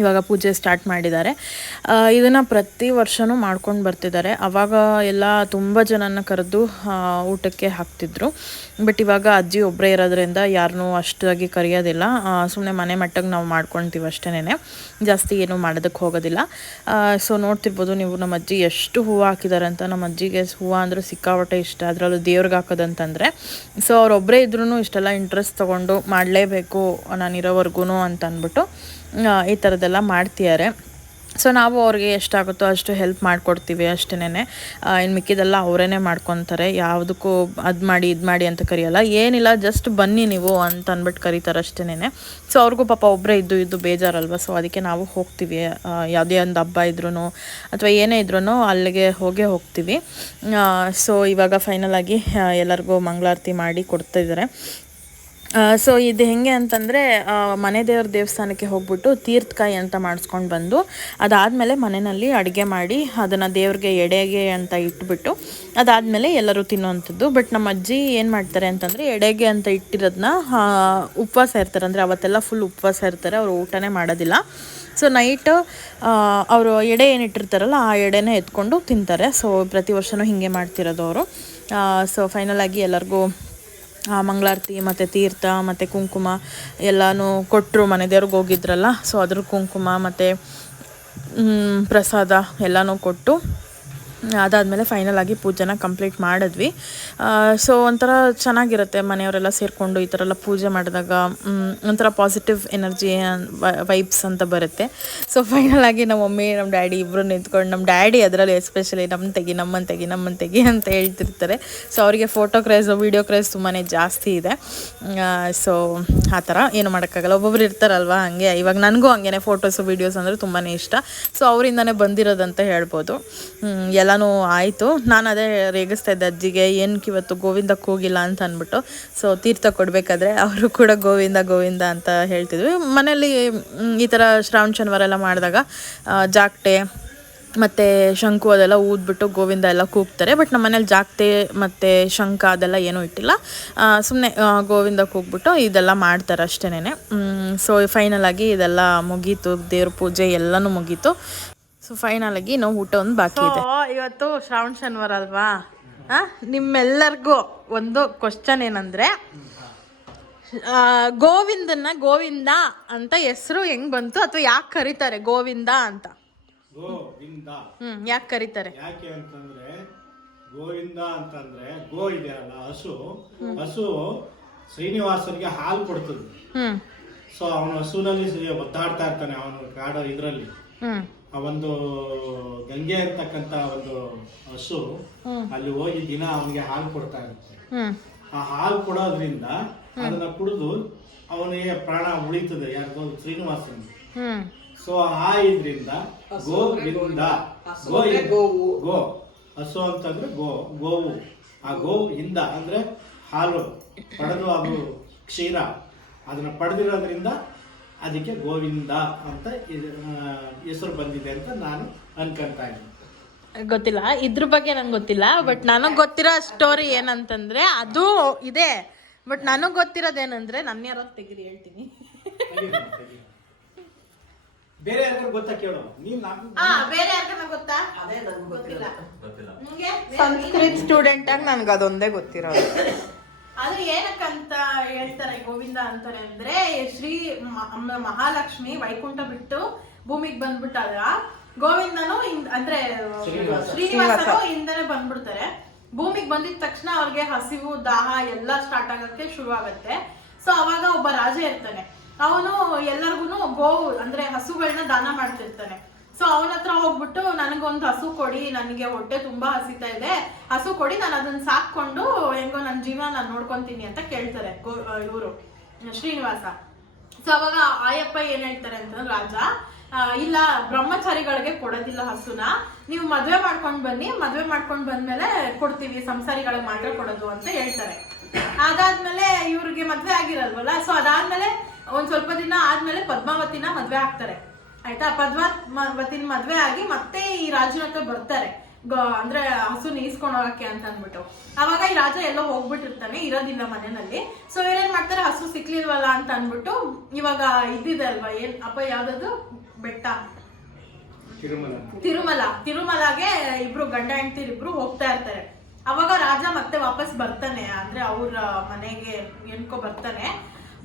ಇವಾಗ ಪೂಜೆ ಸ್ಟಾರ್ಟ್ ಮಾಡಿದ್ದಾರೆ. ಇದನ್ನು ಪ್ರತಿ ವರ್ಷವೂ ಮಾಡ್ಕೊಂಡು ಬರ್ತಿದ್ದಾರೆ. ಆವಾಗ ಎಲ್ಲ ತುಂಬ ಜನನ ಕರೆದು ಊಟಕ್ಕೆ ಹಾಕ್ತಿದ್ರು. ಬಟ್ ಇವಾಗ ಅಜ್ಜಿ ಒಬ್ಬರೇ ಇರೋದ್ರಿಂದ ಯಾರನ್ನೂ ಅಷ್ಟಾಗಿ ಕರೆಯೋದಿಲ್ಲ. ಸುಮ್ಮನೆ ಮನೆ ಮಟ್ಟಕ್ಕೆ ನಾವು ಮಾಡ್ಕೊಳ್ತೀವಿ ಅಷ್ಟೇನೆ, ಜಾಸ್ತಿ ಏನೂ ಮಾಡೋದಕ್ಕೆ ಹೋಗೋದಿಲ್ಲ. ಸೊ ನೋಡ್ತಿರ್ಬೋದು ನೀವು ನಮ್ಮ ಅಜ್ಜಿ ಎಷ್ಟು ಹೂವು ಹಾಕಿದ್ದಾರೆ ಅಂತ. ನಮ್ಮ ಅಜ್ಜಿಗೆ ಹೂವು ಅಂದರೆ ಸಿಕ್ಕಾಪಟ್ಟೆ ಇಷ್ಟ, ಅದರಲ್ಲೂ ದೇವ್ರಿಗೆ ಹಾಕೋದಂತಂದರೆ. ಸೊ ಅವರೊಬ್ಬರೇ ಇದ್ರೂ ಇಷ್ಟೆಲ್ಲ ಇಂಟ್ರೆಸ್ಟ್ ತೊಗೊಂಡು ಮಾಡಲೇಬೇಕು ನಾನಿರೋವರೆಗೂ ಅಂತ ಅಂದ್ಬಿಟ್ಟು ಈ ಥರದ್ದೆಲ್ಲ ಮಾಡ್ತಿದ್ದಾರೆ. ಸೊ ನಾವು ಅವ್ರಿಗೆ ಎಷ್ಟಾಗುತ್ತೋ ಅಷ್ಟು ಹೆಲ್ಪ್ ಮಾಡಿಕೊಡ್ತೀವಿ ಅಷ್ಟೇನೆ. ಇನ್ನು ಮಿಕ್ಕಿದೆಲ್ಲ ಅವರೇ ಮಾಡ್ಕೊತಾರೆ, ಯಾವುದಕ್ಕೂ ಅದು ಮಾಡಿ ಇದು ಮಾಡಿ ಅಂತ ಕರೆಯಲ್ಲ, ಏನಿಲ್ಲ ಜಸ್ಟ್ ಬನ್ನಿ ನೀವು ಅಂತ ಅಂದ್ಬಿಟ್ಟು ಕರೀತಾರೆ ಅಷ್ಟೇನೆ. ಸೊ ಅವ್ರಿಗೂ ಪಾಪ ಒಬ್ಬರೇ ಇದ್ದು ಬೇಜಾರಲ್ವ. ಸೊ ಅದಕ್ಕೆ ನಾವು ಹೋಗ್ತೀವಿ, ಯಾವುದೇ ಒಂದು ಹಬ್ಬ ಇದ್ರೂ ಅಥವಾ ಏನೇ ಇದ್ರೂ ಅಲ್ಲಿಗೆ ಹೋಗ್ತೀವಿ. ಸೊ ಇವಾಗ ಫೈನಲ್ ಆಗಿ ಎಲ್ಲರಿಗೂ ಮಂಗಳಾರತಿ ಮಾಡಿ ಕೊಡ್ತಾಯಿದ್ದಾರೆ. ಸೊ ಇದು ಹೆಂಗೆ ಅಂತಂದರೆ, ಮನೆ ದೇವ್ರ ದೇವಸ್ಥಾನಕ್ಕೆ ಹೋಗ್ಬಿಟ್ಟು ತೀರ್ಥಕಾಯಿ ಅಂತ ಮಾಡಿಸ್ಕೊಂಡು ಬಂದು ಅದಾದಮೇಲೆ ಮನೆಯಲ್ಲಿ ಅಡುಗೆ ಮಾಡಿ ಅದನ್ನು ದೇವ್ರಿಗೆ ಎಡೆಗೆ ಅಂತ ಇಟ್ಬಿಟ್ಟು ಅದಾದಮೇಲೆ ಎಲ್ಲರೂ ತಿನ್ನೋವಂಥದ್ದು. ಬಟ್ ನಮ್ಮ ಅಜ್ಜಿ ಏನು ಮಾಡ್ತಾರೆ ಅಂತಂದರೆ, ಎಡೆಗೆ ಅಂತ ಇಟ್ಟಿರೋದನ್ನ ಉಪವಾಸ ಇರ್ತಾರೆ, ಅಂದರೆ ಅವತ್ತೆಲ್ಲ ಫುಲ್ ಉಪವಾಸ ಇರ್ತಾರೆ, ಅವರು ಊಟನೇ ಮಾಡೋದಿಲ್ಲ. ಸೊ ನೈಟು ಅವರು ಎಡೆ ಏನು ಇಟ್ಟಿರ್ತಾರಲ್ಲ ಆ ಎಡೆನೇ ಎತ್ಕೊಂಡು ತಿಂತಾರೆ. ಸೊ ಪ್ರತಿ ವರ್ಷವೂ ಹೀಗೆ ಮಾಡ್ತಿರೋದು ಅವರು. ಸೊ ಫೈನಲಾಗಿ ಎಲ್ಲರಿಗೂ ಮಂಗಳಾರತಿ ಮತ್ತು ತೀರ್ಥ ಮತ್ತು ಕುಂಕುಮ ಎಲ್ಲನೂ ಕೊಟ್ಟರು. ಮನೆ ದೇವ್ರಿಗೆ ಹೋಗಿದ್ರಲ್ಲ, ಸೊ ಅದ್ರ ಕುಂಕುಮ ಮತ್ತು ಪ್ರಸಾದ ಎಲ್ಲನೂ ಕೊಟ್ಟು ಅದಾದಮೇಲೆ ಫೈನಲ್ ಆಗಿ ಪೂಜೆನ ಕಂಪ್ಲೀಟ್ ಮಾಡಿದ್ವಿ. ಸೊ ಒಂಥರ ಚೆನ್ನಾಗಿರುತ್ತೆ ಮನೆಯವರೆಲ್ಲ ಸೇರಿಕೊಂಡು ಈ ಥರ ಎಲ್ಲ ಪೂಜೆ ಮಾಡಿದಾಗ ಒಂಥರ ಪಾಸಿಟಿವ್ ಎನರ್ಜಿ ವೈಬ್ಸ್ ಅಂತ ಬರುತ್ತೆ. ಸೊ ಫೈನಲ್ ಆಗಿ ನಮ್ಮ ಮಮ್ಮಿ ನಮ್ಮ ಡ್ಯಾಡಿ ಇಬ್ಬರು ನಿಂತ್ಕೊಂಡು, ನಮ್ಮ ಡ್ಯಾಡಿ ಅದರಲ್ಲಿ ಎಸ್ಪೆಷಲಿ ನಮ್ಮನ್ನು ತೆಗಿ ಅಂತ ಹೇಳ್ತಿರ್ತಾರೆ. ಸೊ ಅವರಿಗೆ ಫೋಟೋ ಕ್ರೇಜ್ ವೀಡಿಯೋ ಕ್ರೇಜ್ ತುಂಬಾ ಜಾಸ್ತಿ ಇದೆ. ಸೊ ಆ ಥರ ಏನು ಮಾಡೋಕ್ಕಾಗಲ್ಲ, ಒಬ್ಬೊಬ್ರು ಇರ್ತಾರಲ್ವ ಹಂಗೆ. ಇವಾಗ ನನಗೂ ಹಂಗೆ ಫೋಟೋಸು ವೀಡಿಯೋಸ್ ಅಂದರೆ ತುಂಬಾ ಇಷ್ಟ. ಸೊ ಅವರಿಂದನೇ ಬಂದಿರೋದಂತ ಹೇಳ್ಬೋದು. ಎಲ್ಲನೂ ಆಯಿತು. ನಾನು ಅದೇ ರೇಗಿಸ್ತಾ ಇದ್ದೆ ಅಜ್ಜಿಗೆ, ಏನಕ್ಕೆ ಇವತ್ತು ಗೋವಿಂದಕ್ಕೆ ಹೋಗಿಲ್ಲ ಅಂತ ಅಂದ್ಬಿಟ್ಟು. ಸೊ ತೀರ್ಥ ಕೊಡಬೇಕಾದ್ರೆ ಅವರು ಕೂಡ ಗೋವಿಂದ ಅಂತ ಹೇಳ್ತಿದ್ವಿ. ಮನೇಲಿ ಈ ಥರ ಶ್ರಾವಣ ಶನಿವಾರ ಎಲ್ಲ ಮಾಡಿದಾಗ ಜಾಕ್ಟೆ ಮತ್ತು ಶಂಕು ಅದೆಲ್ಲ ಊದ್ಬಿಟ್ಟು ಗೋವಿಂದ ಎಲ್ಲ ಕೂಗ್ತಾರೆ. ಬಟ್ ನಮ್ಮ ಮನೇಲಿ ಜಾಗ್ತೆ ಮತ್ತು ಶಂಖ ಅದೆಲ್ಲ ಏನೂ ಇಟ್ಟಿಲ್ಲ, ಸುಮ್ಮನೆ ಗೋವಿಂದ ಕೂಗ್ಬಿಟ್ಟು ಇದೆಲ್ಲ ಮಾಡ್ತಾರೆ ಅಷ್ಟೇನೆ. ಸೊ ಫೈನಲ್ ಆಗಿ ಇದೆಲ್ಲ ಮುಗೀತು, ದೇವ್ರ ಪೂಜೆ ಎಲ್ಲನೂ ಮುಗೀತು. ಸೊ ಫೈನಲ್ ಆಗಿ ನಾವು ಊಟ ಒಂದು ಬಾಕಿ ಇದೆ. ಇವತ್ತು ಶ್ರಾವಣ ಶನಿವಾರ ಅಲ್ವಾ, ನಿಮ್ಮೆಲ್ಲರಿಗೂ ಒಂದು ಕ್ವಶನ್ ಏನಂದರೆ, ಗೋವಿಂದನ ಗೋವಿಂದ ಅಂತ ಹೆಸರು ಹೆಂಗ್ ಬಂತು, ಅಥವಾ ಯಾಕೆ ಕರೀತಾರೆ ಗೋವಿಂದ ಅಂತ? ಗೋವಿಂದ ಯಾಕೆ ಕರೀತಾರೆ? ಯಾಕೆ ಅಂತಂದ್ರೆ, ಗೋವಿಂದ ಅಂತಂದ್ರೆ ಗೋ ಇದೆಯಲ್ಲ ಹಸು ಶ್ರೀನಿವಾಸನಿಗೆ ಹಾಲು ಕೊಡ್ತದೆ. ಸೊ ಅವನ ಹಸುನಲ್ಲಿ ಒದ್ದಾಡ್ತಾ ಇರ್ತಾನೆ ಅವನು ಕಾಡು ಇದ್ರಲ್ಲಿ. ಆ ಒಂದು ಗಂಗೆ ಅಂತಕ್ಕಂತ ಒಂದು ಹಸು ಅಲ್ಲಿ ಹೋಗಿ ದಿನ ಅವನಿಗೆ ಹಾಲು ಕೊಡ್ತಾ ಇರುತ್ತೆ. ಆ ಹಾಲು ಕೊಡೋದ್ರಿಂದ ಅದನ್ನ ಕುಡಿದು ಅವನಿಗೆ ಪ್ರಾಣ ಉಳಿತದೆ. ಯಾರ್ದು? ಶ್ರೀನಿವಾಸನ್. ಸೊ ಆ ಇದ್ರಿಂದ ಗೋವಿಂದ, ಗೋ ಹಸು ಅಂತಂದ್ರೆ ಗೋವು. ಆ ಗೋವು ಇಂದ ಅಂದ್ರೆ ಹಾಲು ಪಡೆದು ಅದು ಕ್ಷೀರ ಅದನ್ನ ಪಡೆದಿರೋದ್ರಿಂದ ಅದಕ್ಕೆ ಗೋವಿಂದ ಅಂತ ಹೆಸರು ಬಂದಿದೆ ಅಂತ ನಾನು ಅನ್ಕೊಂತ ಇದ್ದೀನಿ. ಗೊತ್ತಿಲ್ಲ, ಇದ್ರ ಬಗ್ಗೆ ನಂಗೆ ಗೊತ್ತಿಲ್ಲ. ಬಟ್ ನನಗೆ ಗೊತ್ತಿರೋ ಸ್ಟೋರಿ ಏನಂತಂದ್ರೆ ಅದು ಇದೆ. ಬಟ್ ನನಗೆ ಗೊತ್ತಿರೋದೇನಂದ್ರೆ, ನನ್ನ ಯಾರೋ ತೆಗಿರಿ ಹೇಳ್ತೀನಿ. ಬೇರೆ ಯಾರಿಗಾರು ಗೊತ್ತಾ ಕೇಳು ನೀನ್. ಬೇರೆ ಯಾರಿಗಾರ ಗೊತ್ತಾ? ಅದೇ ನನಗೆ ಗೊತ್ತಿಲ್ಲ. ಸಂಸ್ಕೃತ್ ಸ್ಟೂಡೆಂಟ್ ಆಗಿ ನನ್ಗೆ ಅದೊಂದೇ ಗೊತ್ತಿರೋದು. ಅದು ಏನಕ್ಕಂತ ಹೇಳ್ತಾರೆ ಗೋವಿಂದ ಅಂತಾರೆ ಅಂದ್ರೆ, ಮಹಾಲಕ್ಷ್ಮಿ ವೈಕುಂಠ ಬಿಟ್ಟು ಭೂಮಿಗೆ ಬಂದ್ಬಿಟ್ಟಾಗ ಗೋವಿಂದನು ಅಂದ್ರೆ ಶ್ರೀನಿವಾಸನು ಹಿಂದೆನೆ ಬಂದ್ಬಿಡ್ತಾರೆ. ಭೂಮಿಗೆ ಬಂದಿದ ತಕ್ಷಣ ಅವ್ರಿಗೆ ಹಸಿವು ದಾಹ ಎಲ್ಲ ಸ್ಟಾರ್ಟ್ ಆಗಕ್ಕೆ ಶುರು ಆಗತ್ತೆ. ಸೊ ಅವಾಗ ಒಬ್ಬ ರಾಜ ಇರ್ತಾನೆ, ಅವನು ಎಲ್ಲರಿಗೂ ಗೋವು ಅಂದ್ರೆ ಹಸುಗಳನ್ನ ದಾನ ಮಾಡ್ತಿರ್ತಾನೆ. ಸೊ ಅವನ ಹತ್ರ ಹೋಗ್ಬಿಟ್ಟು, ನನಗೊಂದು ಹಸು ಕೊಡಿ, ನನಗೆ ಹೊಟ್ಟೆ ತುಂಬಾ ಹಸಿತಾ ಇದೆ, ಹಸು ಕೊಡಿ, ನಾನು ಅದನ್ನ ಸಾಕೊಂಡು ಹೆಂಗೋ ನನ್ನ ಜೀವನ ನಾನು ನೋಡ್ಕೊಂತೀನಿ ಅಂತ ಕೇಳ್ತಾರೆ ಇವರು ಶ್ರೀನಿವಾಸ. ಸೊ ಅವಾಗ ಆಯಪ್ಪ ಏನ್ ಹೇಳ್ತಾರೆ ಅಂತಂದ್ರೆ, ರಾಜ ಇಲ್ಲ, ಬ್ರಹ್ಮಚಾರಿಗಳಿಗೆ ಕೊಡೋದಿಲ್ಲ ಹಸುನ, ನೀವು ಮದ್ವೆ ಮಾಡ್ಕೊಂಡ್ ಬನ್ನಿ, ಮದ್ವೆ ಮಾಡ್ಕೊಂಡ್ ಬಂದ್ಮೇಲೆ ಕೊಡ್ತೀವಿ, ಸಂಸಾರಿಗಳಿಗೆ ಮಾತ್ರ ಕೊಡೋದು ಅಂತ ಹೇಳ್ತಾರೆ. ಅದಾದ್ಮೇಲೆ ಇವ್ರಿಗೆ ಮದ್ವೆ ಆಗಿರಲ್ವಲ್ಲ. ಸೊ ಅದಾದ್ಮೇಲೆ ಒಂದ್ ಸ್ವಲ್ಪ ದಿನ ಆದ್ಮೇಲೆ ಪದ್ಮಾವತಿನ ಮದ್ವೆ ಆಗ್ತಾರೆ. ಆಯ್ತಾ? ಪದ್ಮಾವತಿನ ಮದ್ವೆ ಆಗಿ ಮತ್ತೆ ಈ ರಾಜನ ಹತ್ರ ಬರ್ತಾರೆ, ಅಂದ್ರೆ ಹಸುನ ಈಸ್ಕೊಂಡು ಹೋಗಕ್ಕೆ ಅಂತ ಅಂದ್ಬಿಟ್ಟು. ಅವಾಗ ಈ ರಾಜ ಎಲ್ಲೋ ಹೋಗ್ಬಿಟ್ಟಿರ್ತಾನೆ, ಇರೋದಿಲ್ಲ ಮನೆಯಲ್ಲಿ. ಸೊ ಏನೇನ್ ಮಾಡ್ತಾರೆ, ಹಸು ಸಿಕ್ಲಿಲ್ವಲ್ಲ ಅಂತ ಅಂದ್ಬಿಟ್ಟು, ಇವಾಗ ಇದ್ದಿದೆ ಅಲ್ವಾ ಏನ್ ಅಪ್ಪ ಯಾವ್ದದು ಬೆಟ್ಟ, ತಿರುಮಲಾಗೆ ಇಬ್ರು ಗಂಡ ಹೆಂಡತಿ ಇಬ್ರು ಹೋಗ್ತಾ ಇರ್ತಾರೆ. ಅವಾಗ ರಾಜ ಮತ್ತೆ ವಾಪಸ್ ಬರ್ತಾನೆ, ಅಂದ್ರೆ ಅವ್ರ ಮನೆಗೆ ಎನ್ಕೋ ಬರ್ತಾನೆ.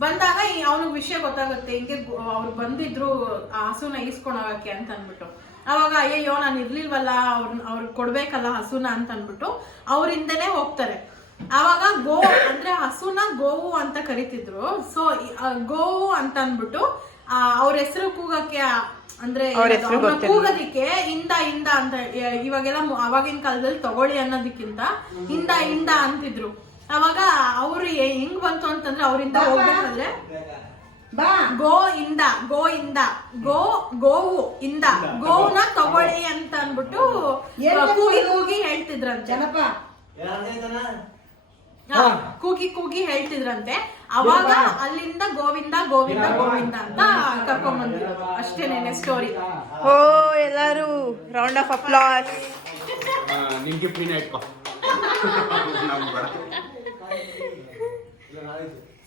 ಬಂದಾಗ ಅವನಿಗೆ ವಿಷಯ ಗೊತ್ತಾಗುತ್ತೆ, ಹಿಂಗೆ ಅವ್ರು ಬಂದಿದ್ರು ಆ ಹಸುನ ಈಸ್ಕೊಂಡು ಹೋಗಕ್ಕೆ ಅಂತ ಅಂದ್ಬಿಟ್ಟು. ಅವಾಗ ಅಯ್ಯೋ ನಾನು ಇರ್ಲಿಲ್ವಲ್ಲ, ಅವ್ರಿಗೆ ಕೊಡ್ಬೇಕಲ್ಲ ಹಸುನ ಅಂತ ಅಂದ್ಬಿಟ್ಟು ಅವ್ರಿಂದನೇ ಹೋಗ್ತಾರೆ. ಅವಾಗ ಗೋ ಅಂದ್ರೆ ಹಸುನ ಗೋವು ಅಂತ ಕರಿತಿದ್ರು. ಸೊ ಗೋವು ಅಂತ ಅಂದ್ಬಿಟ್ಟು ಅವ್ರ ಹೆಸರು ಕೂಗಕ್ಕೆ, ಅಂದ್ರೆ ಕೂಗೋದಿಕ್ಕೆ ಇಂದ ಅಂತ, ಇವಾಗೆಲ್ಲ ಅವಾಗಿನ ಕಾಲದಲ್ಲಿ ತಗೊಳ್ಳಿ ಅನ್ನೋದಕ್ಕಿಂತ ಇಂದ ಅಂತಿದ್ರು. ಅವಾಗ ಅವ್ರು ಹೆಂಗ್ ಬಂತು ಅಂತಂದ್ರೆ, ಅವರಿಂದ ಹೋಗ್ಬೇಕಾದ್ರೆ ಗೋವು ಇಂದ ಗೋವ್ನ ತಗೊಳ್ಳಿ ಅಂತ ಅನ್ಬಿಟ್ಟು ಕೂಗಿ ಹೇಳ್ತಿದ್ರಂತೆ. ಕೂಗಿ ಹೇಳ್ತಿದ್ರಂತೆ. ಅವಾಗ ಅಲ್ಲಿಂದ ಗೋವಿಂದ ಅಂತ ಕರ್ಕೊಂಡ್ ಬಂದಿರೋದು. ಅಷ್ಟೇನೇನೆ ಸ್ಟೋರಿ. ಓ, ಎಲ್ಲಾರು ರೌಂಡ್ ಆಫ್ ಅಪ್ಲಾಸ್.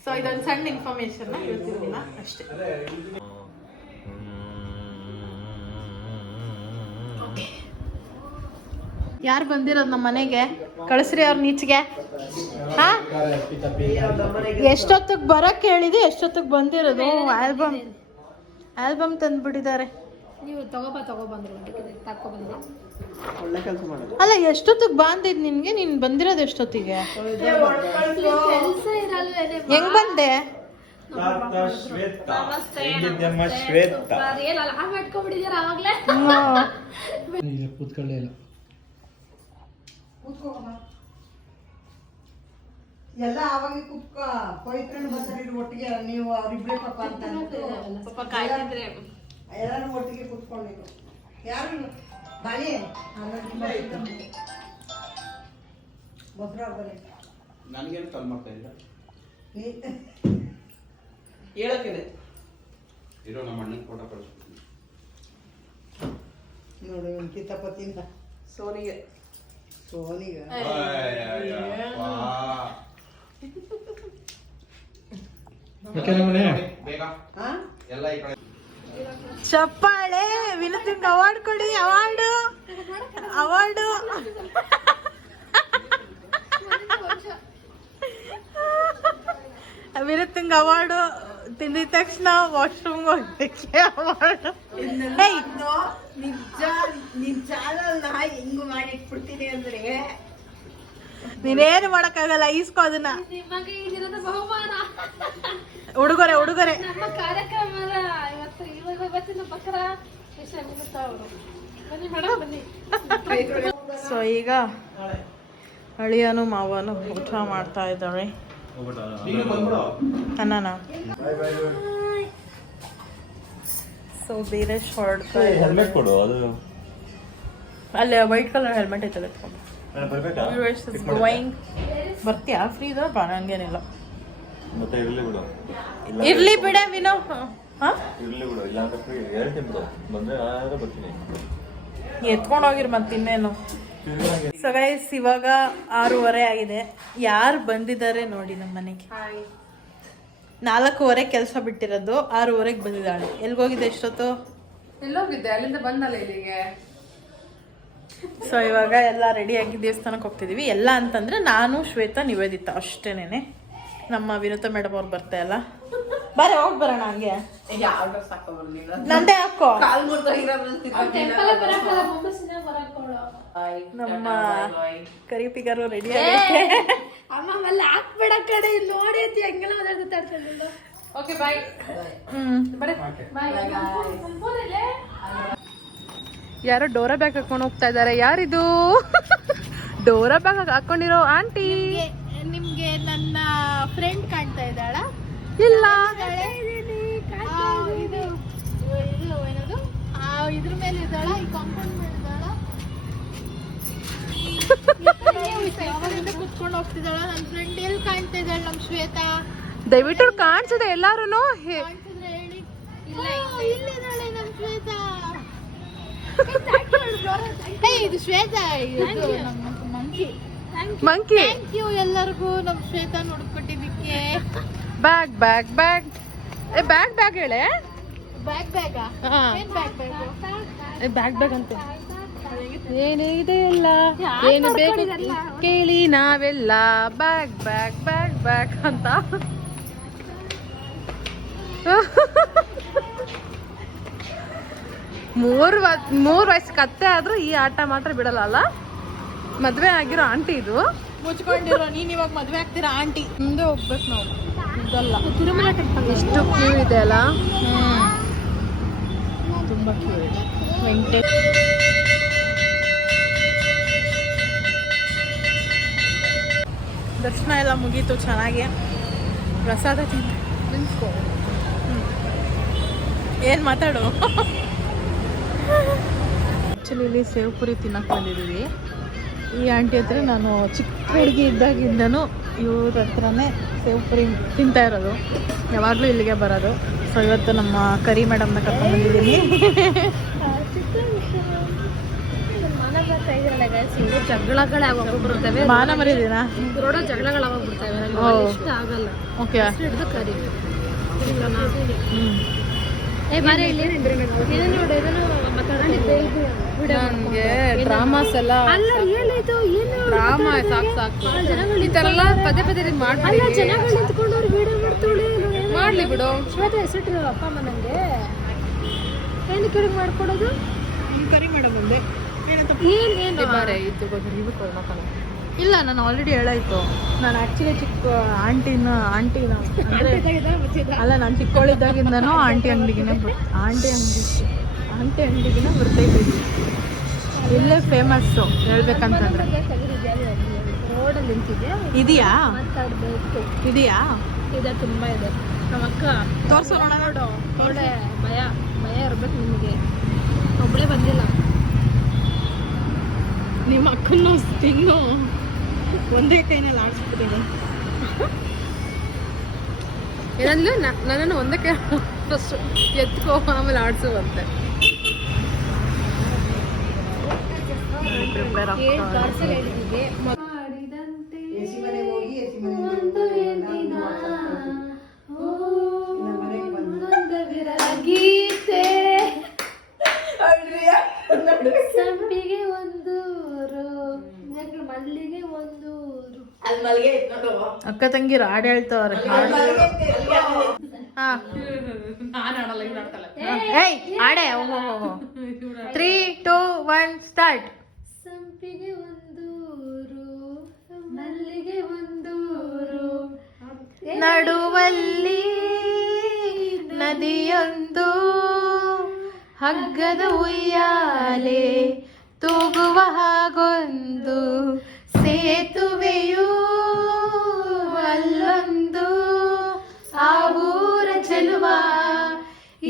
ಸೊ ಇದೊಂದು ಸಣ್ಣ ಇನ್ಫಾರ್ಮೇಶನ್ ಗೊತ್ತಿರಲಿಲ್ಲ ಅಷ್ಟೇ. ಯಾರು ಬಂದಿರೋದು ನಮ್ಮ ಮನೆಗೆ? ಕಳಿಸ್ರಿ ಅವ್ರ ನೀಚಿಗೆ. ಎಷ್ಟೊತ್ತಿಗೆ ಬರಕ್ ಹೇಳಿದೆ, ಎಷ್ಟೊತ್ತಿಗೆ ಬಂದಿರೋದು? ಆಲ್ಬಮ್ ತಂದ್ಬಿಟ್ಟಿದ್ದಾರೆ. ನೀವು ತಗೊಬಂದ್ರು ತಗೊಬಂದ್ರೆ ಒಳ್ಳೆ ಕೆಲಸ ಮಾಡೋದು. ಅಲ್ಲ ಎಷ್ಟೊತ್ತಿಗೆ ಬಂದಿದ್ ನಿನ್ಗೆ? ನೀನ್ ಬಂದಿರೋದು ಎಷ್ಟೊತ್ತಿಗೆ? ಕೆಲಸ ಇರಲ್ವೇನೆ. ಹೆಂಗ್ ಬಂದೆ? ಏನಲ್ಲ ಮಾಡ್ಕೊಂಡ್ಬಿಟ್ಟಿದ್ದೀರ ಆವಾಗ್ಲೇ. ಕೂತ್ಕೊಳ್ಳೇ ಇಲ್ಲ. ಎಲ್ಲ ಆವಾಗ ಕುಕ್ಕ ಪವಿತ್ರನ ಬಂದ್ರೆ ಒಟ್ಟಿಗೆ ನೀವು ಅವ್ರಿಬ್ರೇ ಪಾಪ ಅಂತ ಎಲ್ಲರೂ ಒಟ್ಟಿಗೆ ಕುತ್ಕೊಂಡಿದ್ರು. ಯಾರು ಬಾಳಿ ಮೊಸರು ಬರೀ ನನಗೇನು ಕಾಲ್ ಮಾಡ್ತಾ ಇಲ್ಲ ಹೇಳಕ್ಕಿದೆ ಇರೋ ನಮ್ಮ ಅಣ್ಣನ ಫೋಟೋ ಕಳಿಸ್ಬಿಡ್ತೀನಿ ನೋಡಿ ಇವನ್ ಕಿತಾಪತಿಂದ ಸೋನಿಗೆ ಬೇಗ ಹಾ ಎಲ್ಲ ಈ ಕಡೆ ಚಪ್ಪಾಳೆ. ವಿನೋದಿಂಗ್ ಅವಾರ್ಡ್ ಕೊಡಿ. ಅವಾರ್ಡು ವಿನೋದಿಂಗ್ ಅವಾರ್ಡು ತಿಂದಿದ ತಕ್ಷಣ ವಾಶ್ರೂಮ್ ಹೋಗ್ಲಿಕ್ಕೆ ಅವಾರ್ಡ್. ನಿನ್ ಚಾನಲ್ ನಾ ಹೆಂಗ್ ಮಾಡಿಟ್ಬಿಡ್ತೀನಿ ಅಂದ್ರೆ ನೀನೇನು ಮಾಡಕ್ಕಾಗಲ್ಲ. ಈಸ್ಕೋ ಅದನ್ನ. ನಿಮಗೆ ಇದಿರೋದು ಬಹುಮಾನ. ಉಡುಗೊರೆ ನಮ್ಮ ಕಾರ್ಯಕ್ರಮದ ಇವತ್ತಿನ ಬಕ್ರ ಅವರು ಬನ್ನಿ ಮೇಡಮ್ ಬನ್ನಿ. ಸೊ ಈಗ ಅಳಿಯನು ಮಾವನು ಊಟ ಮಾಡ್ತಾ ಇದ್ದಾರೆ. ಅನ್ನನ ಸೊ ಬೇರೆ ಶಾರ್ಟ್ ಹೆಲ್ಮೆಟ್ ಕೊಡು. ಅದು ಅಲ್ಲಿ ವೈಟ್ ಕಲರ್ ಹೆಲ್ಮೆಟ್ ಐತಲ್ಲ ಎತ್ಕೊಂಡು ಗೋಯಿಂಗ್. ಬರ್ತೀಯಾ? ಫ್ರೀ ಇದೆ ಬೇಡ, ಹಂಗೇನಿಲ್ಲ. ಮತ್ತೆ ಇರ್ಲಿ ಬಿಡು. ಇರ್ಲಿ ಬಿಡೆ ವಿನೋ. ಇರ್ಲಿ ಬಿಡು, ಇಲ್ಲ ಅಂತ ಫ್ರೀ ಹೇಳ್ತೀನಿ ಬಿಡು. ಬಂದ್ರೆ ನಾನು ಬರ್ತೀನಿ. ಎತ್ಕೊಂಡು ಹೋಗಿರ್ ಮತ್ತೆ ಇನ್ನೇನು. ಸೊ ಗೈಸ್ ಇವಾಗ 6:30 ಆಗಿದೆ. ಯಾರು ಬಂದಿದ್ದಾರೆ ನೋಡಿ ನಮ್ಮ ಮನೆಗೆ. 4:15 ಕೆಲಸ ಬಿಟ್ಟಿರೋದು, 6:30 ಬಂದಿದ್ದಾಳೆ. ಎಲ್ಗೋಗಿದ್ದೆ ಎಷ್ಟೊತ್ತು? ಎಲ್ಲೋಗಿದ್ದೆ? ಅಲ್ಲಿಂದ ಬಂದಲ್ಲ ಇಲ್ಲಿಗೆ. ಸೊ ಇವಾಗ ಎಲ್ಲ ರೆಡಿಯಾಗಿ ದೇವಸ್ಥಾನಕ್ಕೆ ಹೋಗ್ತಿದೀವಿ. ಎಲ್ಲ ಅಂತಂದ್ರೆ ನಾನು, ಶ್ವೇತಾ, ನಿವೇದಿತಾ ಅಷ್ಟೇನೆ. ನಮ್ಮ ವಿನೋತ ಮೇಡಮ್ ಅವ್ರು ಬರ್ತಾ ಇಲ್ಲ. ಬಾರೆ ಹೋಗಿ ಬರೋಣ. ಹಂಗೆ ನಂದೇ ಹಾಕೋ. ನಮ್ಮ ಕರಿಪಿಗರು ರೆಡಿ ಆಗುತ್ತೆ. ಅಮ್ಮ ಅಲ್ಲಿ ಹಾಕ್ಬೇಡ ಕಡೆ ನೋಡಿ ಅಂತ ಹೆಂಗೆಲ್ಲ ಮಾತಾಡ್ತಿರ್ತಾಳೆ. Okay bye. ಯಾರೋ ಡೋರಾ ಬ್ಯಾಗ್ ಹಾಕೊಂಡು ಹೋಗ್ತಾ ಇದ್ದಾರೆ. ಯಾರಿದು? ಡೋರಾ ಬ್ಯಾಗ್ ಹಾಕೊಂಡಿರೋ ಆಂಟಿ. ನಿಮ್ಗೆ ನನ್ನ ಫ್ರೆಂಡ್ ಕಾಣ್ತಾ ಇದ್ದಾಳ? ಇಲ್ಲ. ಏನದು ಇದ್ರ ಮೇಲೆ ಇದ್ದಾಳ, ಈ ಕಾಂಪೌಂಡ್ ಮೇಲೆ ಇದ್ದಾಳ. ಯಾವಾಗಿಂದ ಕುತ್ಕೊಂಡು ಹೋಗ್ತಿದ್ದಾಳ ನನ್ನ ಫ್ರೆಂಡ್. ಎಲ್ಲಿ ಕಾಣ್ತಾ ಇದ್ದಾಳ ನಮ್ಮ ಶ್ವೇತಾ? ದಯವಿಟ್ಟು ಕಾಣಿಸಿದೆ ಎಲ್ಲಾರು. ಕಾಣ್ತಿದ್ರೆ ಹೇಳಿ. ಇಲ್ಲಿದ್ದಾಳೆ ನಮ್ಮ ಶ್ವೇತಾ. ಇದು ಶ್ವೇತಾ, ಇದು ನಮ್ಮ ಮಂಕಿ. ಮಂಕಿ. ಥ್ಯಾಂಕ್ ಯು ಎಲ್ಲರಿಗೂ ನಮ್ಮ ಶ್ವೇತಾ ನೋಡ್ಕೊಟ್ಟಿದ್ದಕ್ಕೆ. Bag bag bag bag bag ಹೇಳೆ. ಬ್ಯಾಗ್ ಬ್ಯಾಗಾ? ಏನ್ ಬ್ಯಾಗ್ ಬ್ಯಾಗು? ಬ್ಯಾಗ್ ಬ್ಯಾಗ್ ಅಂತ ಏನಿದೆ ಎಲ್ಲ ಏನು ಬೇಕು ಕೇಳಿ ನಾವೆಲ್ಲ. ಬ್ಯಾಗ್ ಬ್ಯಾಗ್ ಬ್ಯಾಗ್ ಬ್ಯಾಗ್ ಅಂತ. ಮೂರು ವಯಸ್ಸು ಕತ್ತೆ ಆದ್ರೂ ಈ ಆಟ ಮಾತ್ರ ಬಿಡಲ್ಲ ಅಲ್ಲ. ಮದ್ವೆ ಆಗಿರೋ ಆಂಟಿ ಇದು. ಮುಚ್ಕೊಂಡಿರೋ ನೀನ್ ಇವಾಗ ಮದ್ವೆ ಆಗ್ತೀರಾ ಆಂಟಿ. ಮುಂದೆ ಹೋಗ್ಬೇಕು ನಾವು. ಇದಲ್ಲ ತಿರುಮಲ ಟೆಂಪಲ್ ಎಷ್ಟು ಕ್ಯೂ ಇದೆ ಅಲ್ಲ. ತುಂಬಾ ಕ್ಯೂ ಇದೆ. ವೆಂಕಟೇಶ್ ದರ್ಶನ ಎಲ್ಲ ಮುಗೀತು ಚೆನ್ನಾಗಿ. ಪ್ರಸಾದ ತಿನ್ಕೋ. ಏನು ಮಾತಾಡು. ಆ್ಯಕ್ಚುಲಿ ಇಲ್ಲಿ ಸೇವ್ ಪುರಿ ತಿನ್ನಕ್ಕೆ ಬಂದಿದ್ದೀವಿ. ಈ ಆಂಟಿ ಹತ್ರ ನಾನು ಚಿಕ್ಕ ಹುಡುಗಿ ಇದ್ದಾಗಿಂದನೂ ಇವ್ರ ಹತ್ರನೇ ಸೇವ್ ಪುರಿ ತಿಂತಾ ಇರೋದು. ಯಾವಾಗಲೂ ಇಲ್ಲಿಗೆ ಬರೋದು. ಸೊ ಇವತ್ತು ನಮ್ಮ ಕರಿ ಮೇಡಮ್ನ ಕರ್ಕೊಂಡು ಬಂದಿದ್ದೀನಿ. ಜಗಳಗಳೇ ಆಗೋಗ್ಬಿಡ್ತವೆ. ಮಾನ ಮರಿದಿನ ರೋಡ ಜಗಳಗಳಾಗೋಗ್ಬಿಡ್ತವೆ. ಇಷ್ಟ ಆಗಲ್ಲ. ಓಕೆ. ಹಿಡಿದು ಕರಿ. ಏ ಬಾರೆ ಇಲ್ಲಿ ಇದನ್ನು ನೋಡು, ಇದನ್ನು ಮಾತಾಡ್ತಿದ್ದೆ. ನನಗೆ ಡ್ರಾಮಾಸ್ ಎಲ್ಲ ಅಲ್ಲ ಏನಾಯ್ತು? ಏನು ಡ್ರಾಮಾ ಸಾಕು ಈ ಥರ ಎಲ್ಲ ಪದೇ ಪದೇ ಮಾಡಿ. ಅಲ್ಲ ಜನಗಳು ನಿಂತ್ಕೊಂಡು ಅವ್ರು ವಿಡಿಯೋ ಮಾಡ್ತಾಳೆ. ಮಾಡ್ಲಿ ಬಿಡು. ಶ್ವೇತಾ ಹೆಸರಿಟ್ಟಿರೋ ಅಪ್ಪ ಅಮ್ಮ ನನಗೆ ಏನಕ್ಕೆ ಇವ್ರಿಗೆ ಮಾಡ್ಕೊಡೋದು? ಕರಿ ಮಾಡೋ ಬಂದೆ ಏನು ಬಾರೆ ಇದು ನೀವು ಕೊಡೋಣ. ಇಲ್ಲ ನಾನು ಆಲ್ರೆಡಿ ಹೇಳಾಯ್ತು. ನಾನು ಆ್ಯಕ್ಚುಲಿ ಚಿಕ್ಕ ಆಂಟಿನ ಅಂದರೆ ಅಲ್ಲ, ನಾನು ಚಿಕ್ಕವಳಿದ್ದಾಗಿಂದನೂ ಆಂಟಿ ಅಂಗಡಿಗೆ ಬರ್ತಾ ಇದ್ದೀವಿ. ಇಲ್ಲೇ ಫೇಮಸ್ಸು ಹೇಳ್ಬೇಕಂತಂದ್ರೆ. ರೋಡಲ್ಲಿ ನಿಂತಿದ್ಯಾ? ಇದೆಯಾ ಮಾತಾಡಬೇಕು. ಇದೆಯಾ ಇದೆ, ತುಂಬ ಇದೆ. ನಮ್ಮ ಅಕ್ಕ ತೋರ್ಸೋ ನೋಡು. ಒಳ್ಳೆ ಭಯ ಇರ್ಬೇಕು ನಿಮಗೆ. ಒಬ್ಬಳೇ ಬಂದಿಲ್ಲ. ನಿಮ್ಮ ಅಕ್ಕನ ತಿನ್ನು ಒಂದೇ ಕೈನಲ್ಲಿ ಆಡಿಸ್ಬಿಟ್ಟಿದೆ. ಏನಂದ್ಲು ನನ್ನನ್ನು ಒಂದಕ್ಕೆ ಫಸ್ಟ್ ಎತ್ಕೋ ಆಮೇಲೆ ಆಡ್ಸುವಂತೆ. ಹೇಳಿದ್ದೀವಿ ಎಸಿ ಮನೆಗೆ ಹೋಗಿ ಎಸಿ ಮನೆಗೆ ಗೀತೆ ಸಂಪಿಗೆ ಒಂದೂರು, ಮಲ್ಲಿಗೆ ಒಂದೂರು. ಅಕ್ಕ ತಂಗಿರು ಹಾಡು ಹೇಳ್ತವ್ರೆ. ಹಾ ನಾನು ಆಡಲ್ಲ, ಇವ್ರು ಆಡ್ತಾಳೆ. ಏಯ್ ಆಡೆ 3, 2, 1 ಸ್ಟಾರ್ಟ್. ಸಂಪಿಗೆ ಒಂದೂರು, ಮಲ್ಲಿಗೆ ಒಂದೂರು, ನಡುವಲ್ಲಿ ನದಿಯೊಂದು, ಹಗ್ಗದ ಉಯ್ಯಾಲೆ ತೂಗುವ ಹಾಗೊಂದು, ಸೇತುವೆಯೂ ಅಲ್ಲೊಂದು, ಆ ಊರ ಚೆಲುವ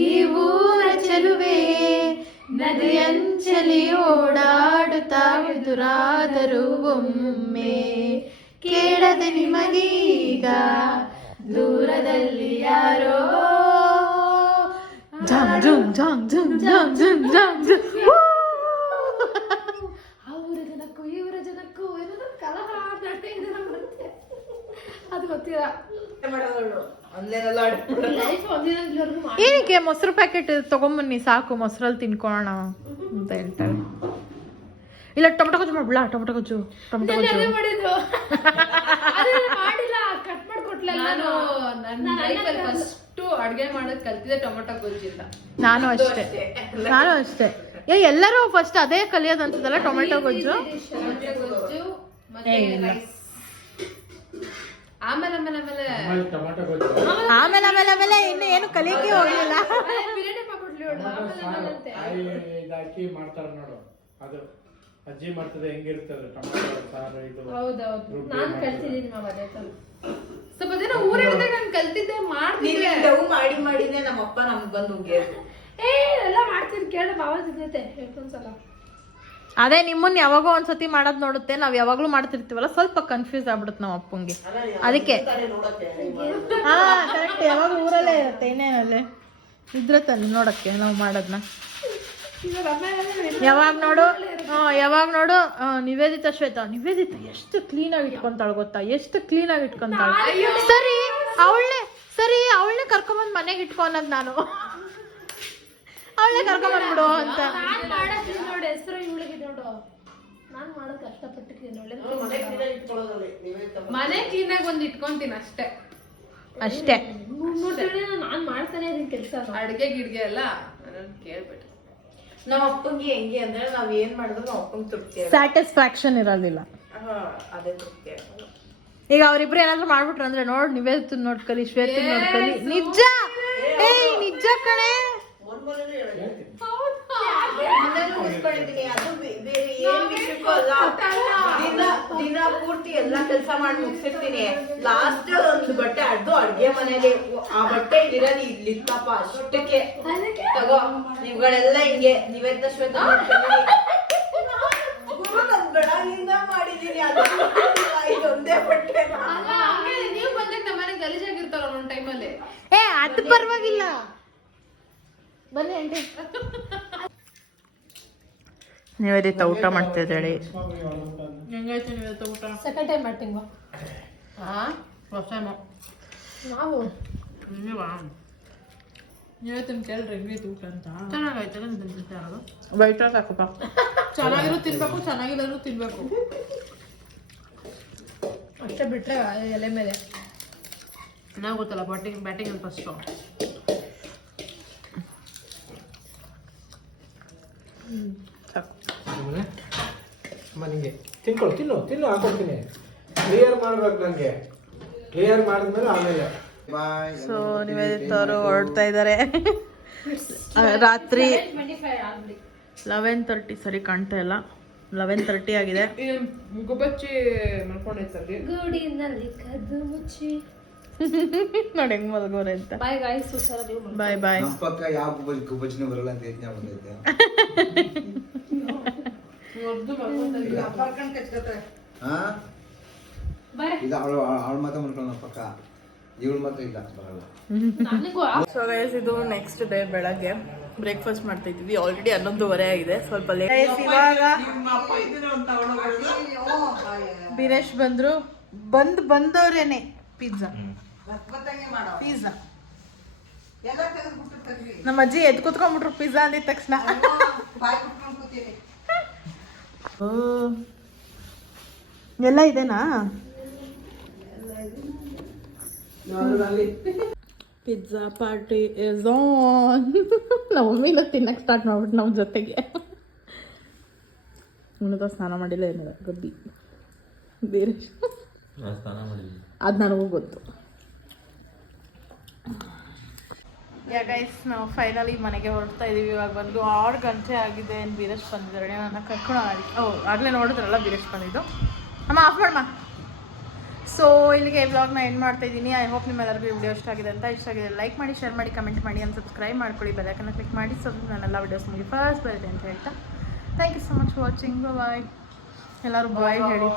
ಈ ಊರ ಚೆಲುವೆ, ನದಿಯಂಚಲಿ ಓಡಾಡುತ್ತಾ ಎದುರಾದರೂ ಒಮ್ಮೆ, ಕೇಳದೆ ನಿಮಗೀಗ ದೂರದಲ್ಲಿ ಯಾರೋ, ಜಾಂಗ್ ಜುಮ್ ಜಾಂಗ್ ಜುಮ್ ಜಾಂಗ್ ಜುಮ್ ಜಾಂಗ್ ಜುಮ್. ಅವರ ಜನಕ್ಕೂ ಇವರ ಜನಕ್ಕೂ ಏನೋ ಕಲಹ ಬರುತ್ತೆ. ಅದು ಗೊತ್ತಿಲ್ಲ. ಲೈಫ್ ಒಂದಿನವರೆಗೂ ಏನಕ್ಕೆ ಮೊಸರು ಪ್ಯಾಕೆಟ್ ತಗೊಂಬನ್ನಿ ಸಾಕು, ಮೊಸರಲ್ಲಿ ತಿನ್ಕೊಳ್ಳೋಣ ಅಂತ ಹೇಳ್ತಾರೆ. ಇಲ್ಲ ಟೊಮೊಟೊ ಗೊಜ್ಜು ಮಾಡ್ಬಿಡ, ಟೊಮೊಟೊ ಗೊಜ್ಜು ಮಾಡಿದ್ರು. ಮಾಡಿಲ್ಲ, ಕಟ್ ಮಾಡ್ಕೊಟ್ಲಲ್ಲ ನಾನು ನನ್ನ ಲೈಫಲ್ಲಿ ಫಸ್ಟ್ ಅಡ್ಗೆ ಮಾಡೋದು ಕಲ್ತಿದ್ದೆ ಟೊಮೊಟೊ ಗೊಜ್ಜಿಂದ. ನಾನು ಅಷ್ಟೇ ಎಲ್ಲರೂ ಫಸ್ಟ್ ಅದೇ ಕಲಿಯೋದು ಅನ್ಸದಲ್ಲ, ಟೊಮೆಟೊ ಗೊಜ್ಜು. ಟೊಮೊಟೊ ಗೊಜ್ಜು ಮತ್ತೆ ರೈಸ್. ಆಮೇಲೆ ಆಮೇಲೆ ಇನ್ನು ಏನು ಕಲಿಯಕ್ಕೆ ಹೋಗ್ಲಿಲ್ಲ. ಬಿರಿಯಾನಿ ಮಾಡ್ಕೊಟ್ಲಿ ಅವಳು. ಇದಾಕಿ ಮಾಡ್ತಾರ ನೋಡು, ಅದು ಅಜ್ಜಿ ಮಾಡ್ತದೆ ಹೆಂಗಿರ್ತದೆ ಟೊಮೆಟೊ ಸಾರು ಇದು. ಹೌದೌದು, ನಾನು ಕಲ್ತಿದ್ದೀನಿ ಮಾವ ಅದೇ ಕಲ್. ಸ್ವಲ್ಪ ದಿನ ಊರಿದ್ದಾಗ ನಾನು ಕಲ್ತಿದ್ದೆ, ಮಾಡ್ತಿದ್ದೆ. ಮಾಡಿನೇ ನಮ್ಮಪ್ಪ ನಮ್ಗೆ ಬಂದು ಎಲ್ಲ ಮಾಡ್ತೀನಿ ಕೇಳು, ಮಾವ ತಿನ್ನೈತೆ ಒಂದ್ಸಲ. ಅದೇ ನಿಮ್ಮನ್ನ ಯಾವಾಗೋ ಒಂದ್ಸತಿ ಮಾಡೋದ್ ನೋಡುತ್ತೆ, ನಾವ್ ಯಾವಾಗ್ಲೂ ಮಾಡ್ತಿರ್ತೀವಲ್ಲ, ಸ್ವಲ್ಪ ಕನ್ಫ್ಯೂಸ್ ಆಗ್ಬಿಡುತ್ತೆ ನಮ್ಮ ಅಪ್ಪಂಗೆ. ಅದಕ್ಕೆ ಹಾ ಕರೆಕ್ಟ್, ಯಾವಾಗ ಊರಲ್ಲೇ ಇರುತ್ತೆ, ಇನ್ನೇನಲ್ಲೇ ಇದ್ರೆ ತಾನೆ ನೋಡಕ್ಕೆ ನಾವು ಮಾಡೋದ್ನ. ಯಾವಾಗ ನೋಡು ನಿವೇದಿತಾ ಎಷ್ಟು ಕ್ಲೀನ್ ಆಗಿ ಇಟ್ಕೊಂತಾಳೆ ಗೊತ್ತಾ, ಎಷ್ಟು ಕ್ಲೀನ್ ಆಗಿ ಇಟ್ಕೊಂತಾಳೆ. ಸರಿ ಅವಳನ್ನೇ ಕರ್ಕೊಂಬಂದ್ ಮನೆಗೆ ಇಟ್ಕೊ ಅನ್ನೋದು ನಾನು. ಅವಳೇ ಕರ್ಕೊಂಬಂದ್ಬಿಡು ಅಂತ. ನಾನು ಮಾಡೋದು ನೋಡಿ, ಹೆಸರು ಇವಳಿಗೆ ನೋಡು. ನಾನು ಮಾಡೋದು ಕಷ್ಟಪಟ್ಟಿದ್ದೀನಿ. ಮನೆ ಕ್ಲೀನಾಗಿ ಒಂದ್ ಇಟ್ಕೊಂತೀನಿ ಅಷ್ಟೇ. ನಾನು ಮಾಡ್ತಾನೆ ಇದೀನಿ ಕೆಲಸ. ಅಡ್ಗೆ ಗಿಡ್ಗೆ ಎಲ್ಲ ನಾನು ಕೇಳ್ಬಿಟ್ಟು ನಮ್ಮ ಅಪ್ಪಂಗೆ ಹೆಂಗೆ ಅಂದ್ರೆ ನಾವ್ ಏನ್ ಮಾಡಿದ್ರು ನಮ್ಮ ಅಪ್ಪಂಗೆ ತೃಪ್ತಿ ಸ್ಯಾಟಿಸ್ಫ್ಯಾಕ್ಷನ್ ಇರೋದಿಲ್ಲ. ಅದೇ ತೃಪ್ತಿ. ಈಗ ಅವ್ರಿಬ್ರು ಏನಾದ್ರು ಮಾಡ್ಬಿಟ್ರು ಅಂದ್ರೆ ನೋಡ್ ನಿವೇದಿತ ನೋಡ್ಕಲಿ, ಶ್ವೇತ ನೋಡ್ಕಲಿ. ನಿಜ ಕಣೆ. ಅದು ಬೇರೆ ಏನ್ ವಿಷಯಕ್ಕೂ ಅಲ್ಲ. ದಿನ ಪೂರ್ತಿ ಎಲ್ಲಾ ಕೆಲ್ಸ ಮಾಡಿ ಮುಗಿಸಿರ್ತೀನಿ. ಲಾಸ್ಟ್ ಒಂದು ಬಟ್ಟೆ ಅಡ್ಗೆ ಮನೇಲಿ ಆ ಬಟ್ಟೆ ಇರೋದು ಇಲ್ಲಿತ್ತಪ್ಪ ಅಷ್ಟಕ್ಕೆ. ತಗೋ ನೀವುಗಳೆಲ್ಲ ಹಿಂಗೆ ನೀವೆಲ್ಲ ಶ್ವೇತ ಬೆಳಗಿಂದ ಮಾಡಿದೀನಿ, ಇದೊಂದೇ ಬಟ್ಟೆ. ನೀವು ಬಂದಾಗ ನಮ್ಮನೆ ಗಲೀಜಾಗಿರ್ತಾರ ಒಂದೊಂದ್ ಟೈಮಲ್ಲಿ. ಅದು ಪರವಾಗಿಲ್ಲ, ಬನ್ನಿ ಆಂಟಿ. ನಿವೇದಿತ ಊಟ ಮಾಡ್ತಿದ್ದಾಳೆ. ಹೆಂಗಾಯ್ತು ನಿವೇದಿತ ಊಟ? ಸೆಕೆಂಡ್ ಟೈಮ್ ಮಾಡ್ತೀನಿ ನಾವು. ನಿವೇದಿತ ಕೇಳ್ರಿ ಹೆಂಗೈತೆ ಊಟ ಅಂತ. ಚೆನ್ನಾಗೈತಲ್ಲ ನಿವೇದಿತ? ಬೈಟ್ ಸಾಕಪ್ಪ. ಚೆನ್ನಾಗಿರೋ ತಿನ್ಬೇಕು, ಚೆನ್ನಾಗಿರೋದು ತಿನ್ಬೇಕು ಅಷ್ಟೇ ಬಿಟ್ರೆ ಎಲೆ ಮೇಲೆ ಚೆನ್ನಾಗಿ ಗೊತ್ತಲ್ಲ. ಬ್ಯಾಟಿಂಗ್ ಫಸ್ಟು ಸಾಕು. ಆಮೇಲೆ ಅಮ್ಮ ನಿಂಗೆ ತಿನ್ಕೊಳ್ಳು, ತಿನ್ನು ಹಾಕೊಡ್ತೀನಿ. ಕ್ಲಿಯರ್ ಮಾಡ್ಬೇಕು ನನಗೆ. ಕ್ಲಿಯರ್ ಮಾಡಿದ್ಮೇಲೆ ಆಮೇಲೆ ಸೊ ನಿವೇದಿತ ಅವರು ಹೊರಡ್ತಾ ಇದ್ದಾರೆ. ರಾತ್ರಿ 11:30 ಸರಿ ಕಾಣ್ತಾ ಇಲ್ಲ, 11:30 ಆಗಿದೆ. ಗುಬ್ಬಚ್ಚಿ ಮಲ್ಕೊಂಡೈತಲ್ಲಿ. ಗೂಡಿನಲ್ಲಿ ಕದ್ದು ಮುಚ್ಚಿ. ನೋಡಿ ಹೆಂಗ್ ಮಲ್ಗೋರೆ ಅಂತ. ಬಾಯ್ ಗಾಯ್ಸ್, ಹುಷಾರ ನೀವು. ಬಾಯ್ ಬಾಯ್. ನಮ್ಮ ಪಕ್ಕ ಯಾವ ಗುಬ್ಬಚ್ಚಿನೂ ಬರಲ್ಲ ಅಂತ ಯತ್ನ ಬಂದೈತೆ. ಹಾ ಇದು ಅವಳ ಮಾತ್ರ ಮಲ್ಕೊಳ್ಳೋ ನಮ್ಮ ಪಕ್ಕ, ಇವಳು ಮಾತ್ರ ಇಲ್ಲ ಬರಲ್ಲ. ಸೊ ಗೈಸ್, ಇದು ನೆಕ್ಸ್ಟ್ ಡೇ ಬೆಳಗ್ಗೆ ಬ್ರೇಕ್ಫಾಸ್ಟ್ ಮಾಡ್ತಾ ಇದ್ವಿ. ಆಲ್ರೆಡಿ 11:30 ಆಗಿದೆ, ಸ್ವಲ್ಪ ಲೇಟ್. ಇವಾಗ ಬೀರೇಶ್ ಬಂದವ್ರೇನೆ ಪಿಜ್ಜಾ. ನಮ್ಮ ಅಜ್ಜಿ ಎದ್ ಕೂತ್ಕೊಂಡ್ಬಿಟ್ರು ಪಿಜ್ಜಾ ಅಂದಿದ ತಕ್ಷಣ. ಎಲ್ಲ ಇದೆನಾ? Pizza party is on. ನಮ್ಮ ಮಮ್ಮಿನ ತಿನ್ನಕ್ಕೆ ಸ್ಟಾರ್ಟ್ ಮಾಡ್ಬಿಟ್ಟು ನಮ್ಮ ಜೊತೆಗೆ. ಉಣ್ಣದ ಸ್ನಾನ ಮಾಡಿಲ್ಲ ಏನಿಲ್ಲ, ಗಬ್ಬಿ ಬೇರೆ. ಸ್ನಾನ ಮಾಡಿದ್ವಿ, ಅದು ನನಗೂ ಗೊತ್ತು. ಗೈಸ್, ನಾವು ಫೈನಲಿ ಮನೆಗೆ ಹೊರಡ್ತಾ ಇದೀವಿ. ಇವಾಗ ಬಂದು 6 ಗಂಟೆ ಆಗಿದೆ. ಏನು ಬೀರೇಶ್ ಬಂದಿದ್ದಾರೆ, ನನ್ನ ಕರ್ಕೊಂಡು ಆಗಲೇ ನೋಡಿದ್ರಲ್ಲ ಬೀರೇಶ್ ಬಂದಿದ್ದು. ಅಮ್ಮ ಆಫ್ ಮಾಡಮ್ಮ. ಸೊ ಇಲ್ಲಿಗೆ ವ್ಲಾಗ್ನ ಎಂಡ್ ಮಾಡ್ತಾ ಇದ್ದೀನಿ. ಐ ಹೋಪ್ ನಿಮ್ಮೆಲ್ಲರಿಗೂ ಈ ವಿಡಿಯೋ ಇಷ್ಟ ಆಗಿದೆ ಅಂತ. ಇಷ್ಟ ಆಗಿದೆ ಲೈಕ್ ಮಾಡಿ, ಶೇರ್ ಮಾಡಿ, ಕಮೆಂಟ್ ಮಾಡಿ, and ಸಬ್ಸ್ಕ್ರೈಬ್ ಮಾಡ್ಕೊಳ್ಳಿ. ಬೆಲ್ಲೈಕನ್ನ ಕ್ಲಿಕ್ ಮಾಡಿ. ಸೊ ನನ್ನೆಲ್ಲ ವಿಡಿಯೋಸ್ ನಿಮಗೆ ಫಸ್ಟ್ ಬರುತ್ತೆ ಅಂತ ಹೇಳ್ತಾ thank you so much for watching. Bye. ಎಲ್ಲರೂ ಬಾಯ್ ಹೇಳಿ.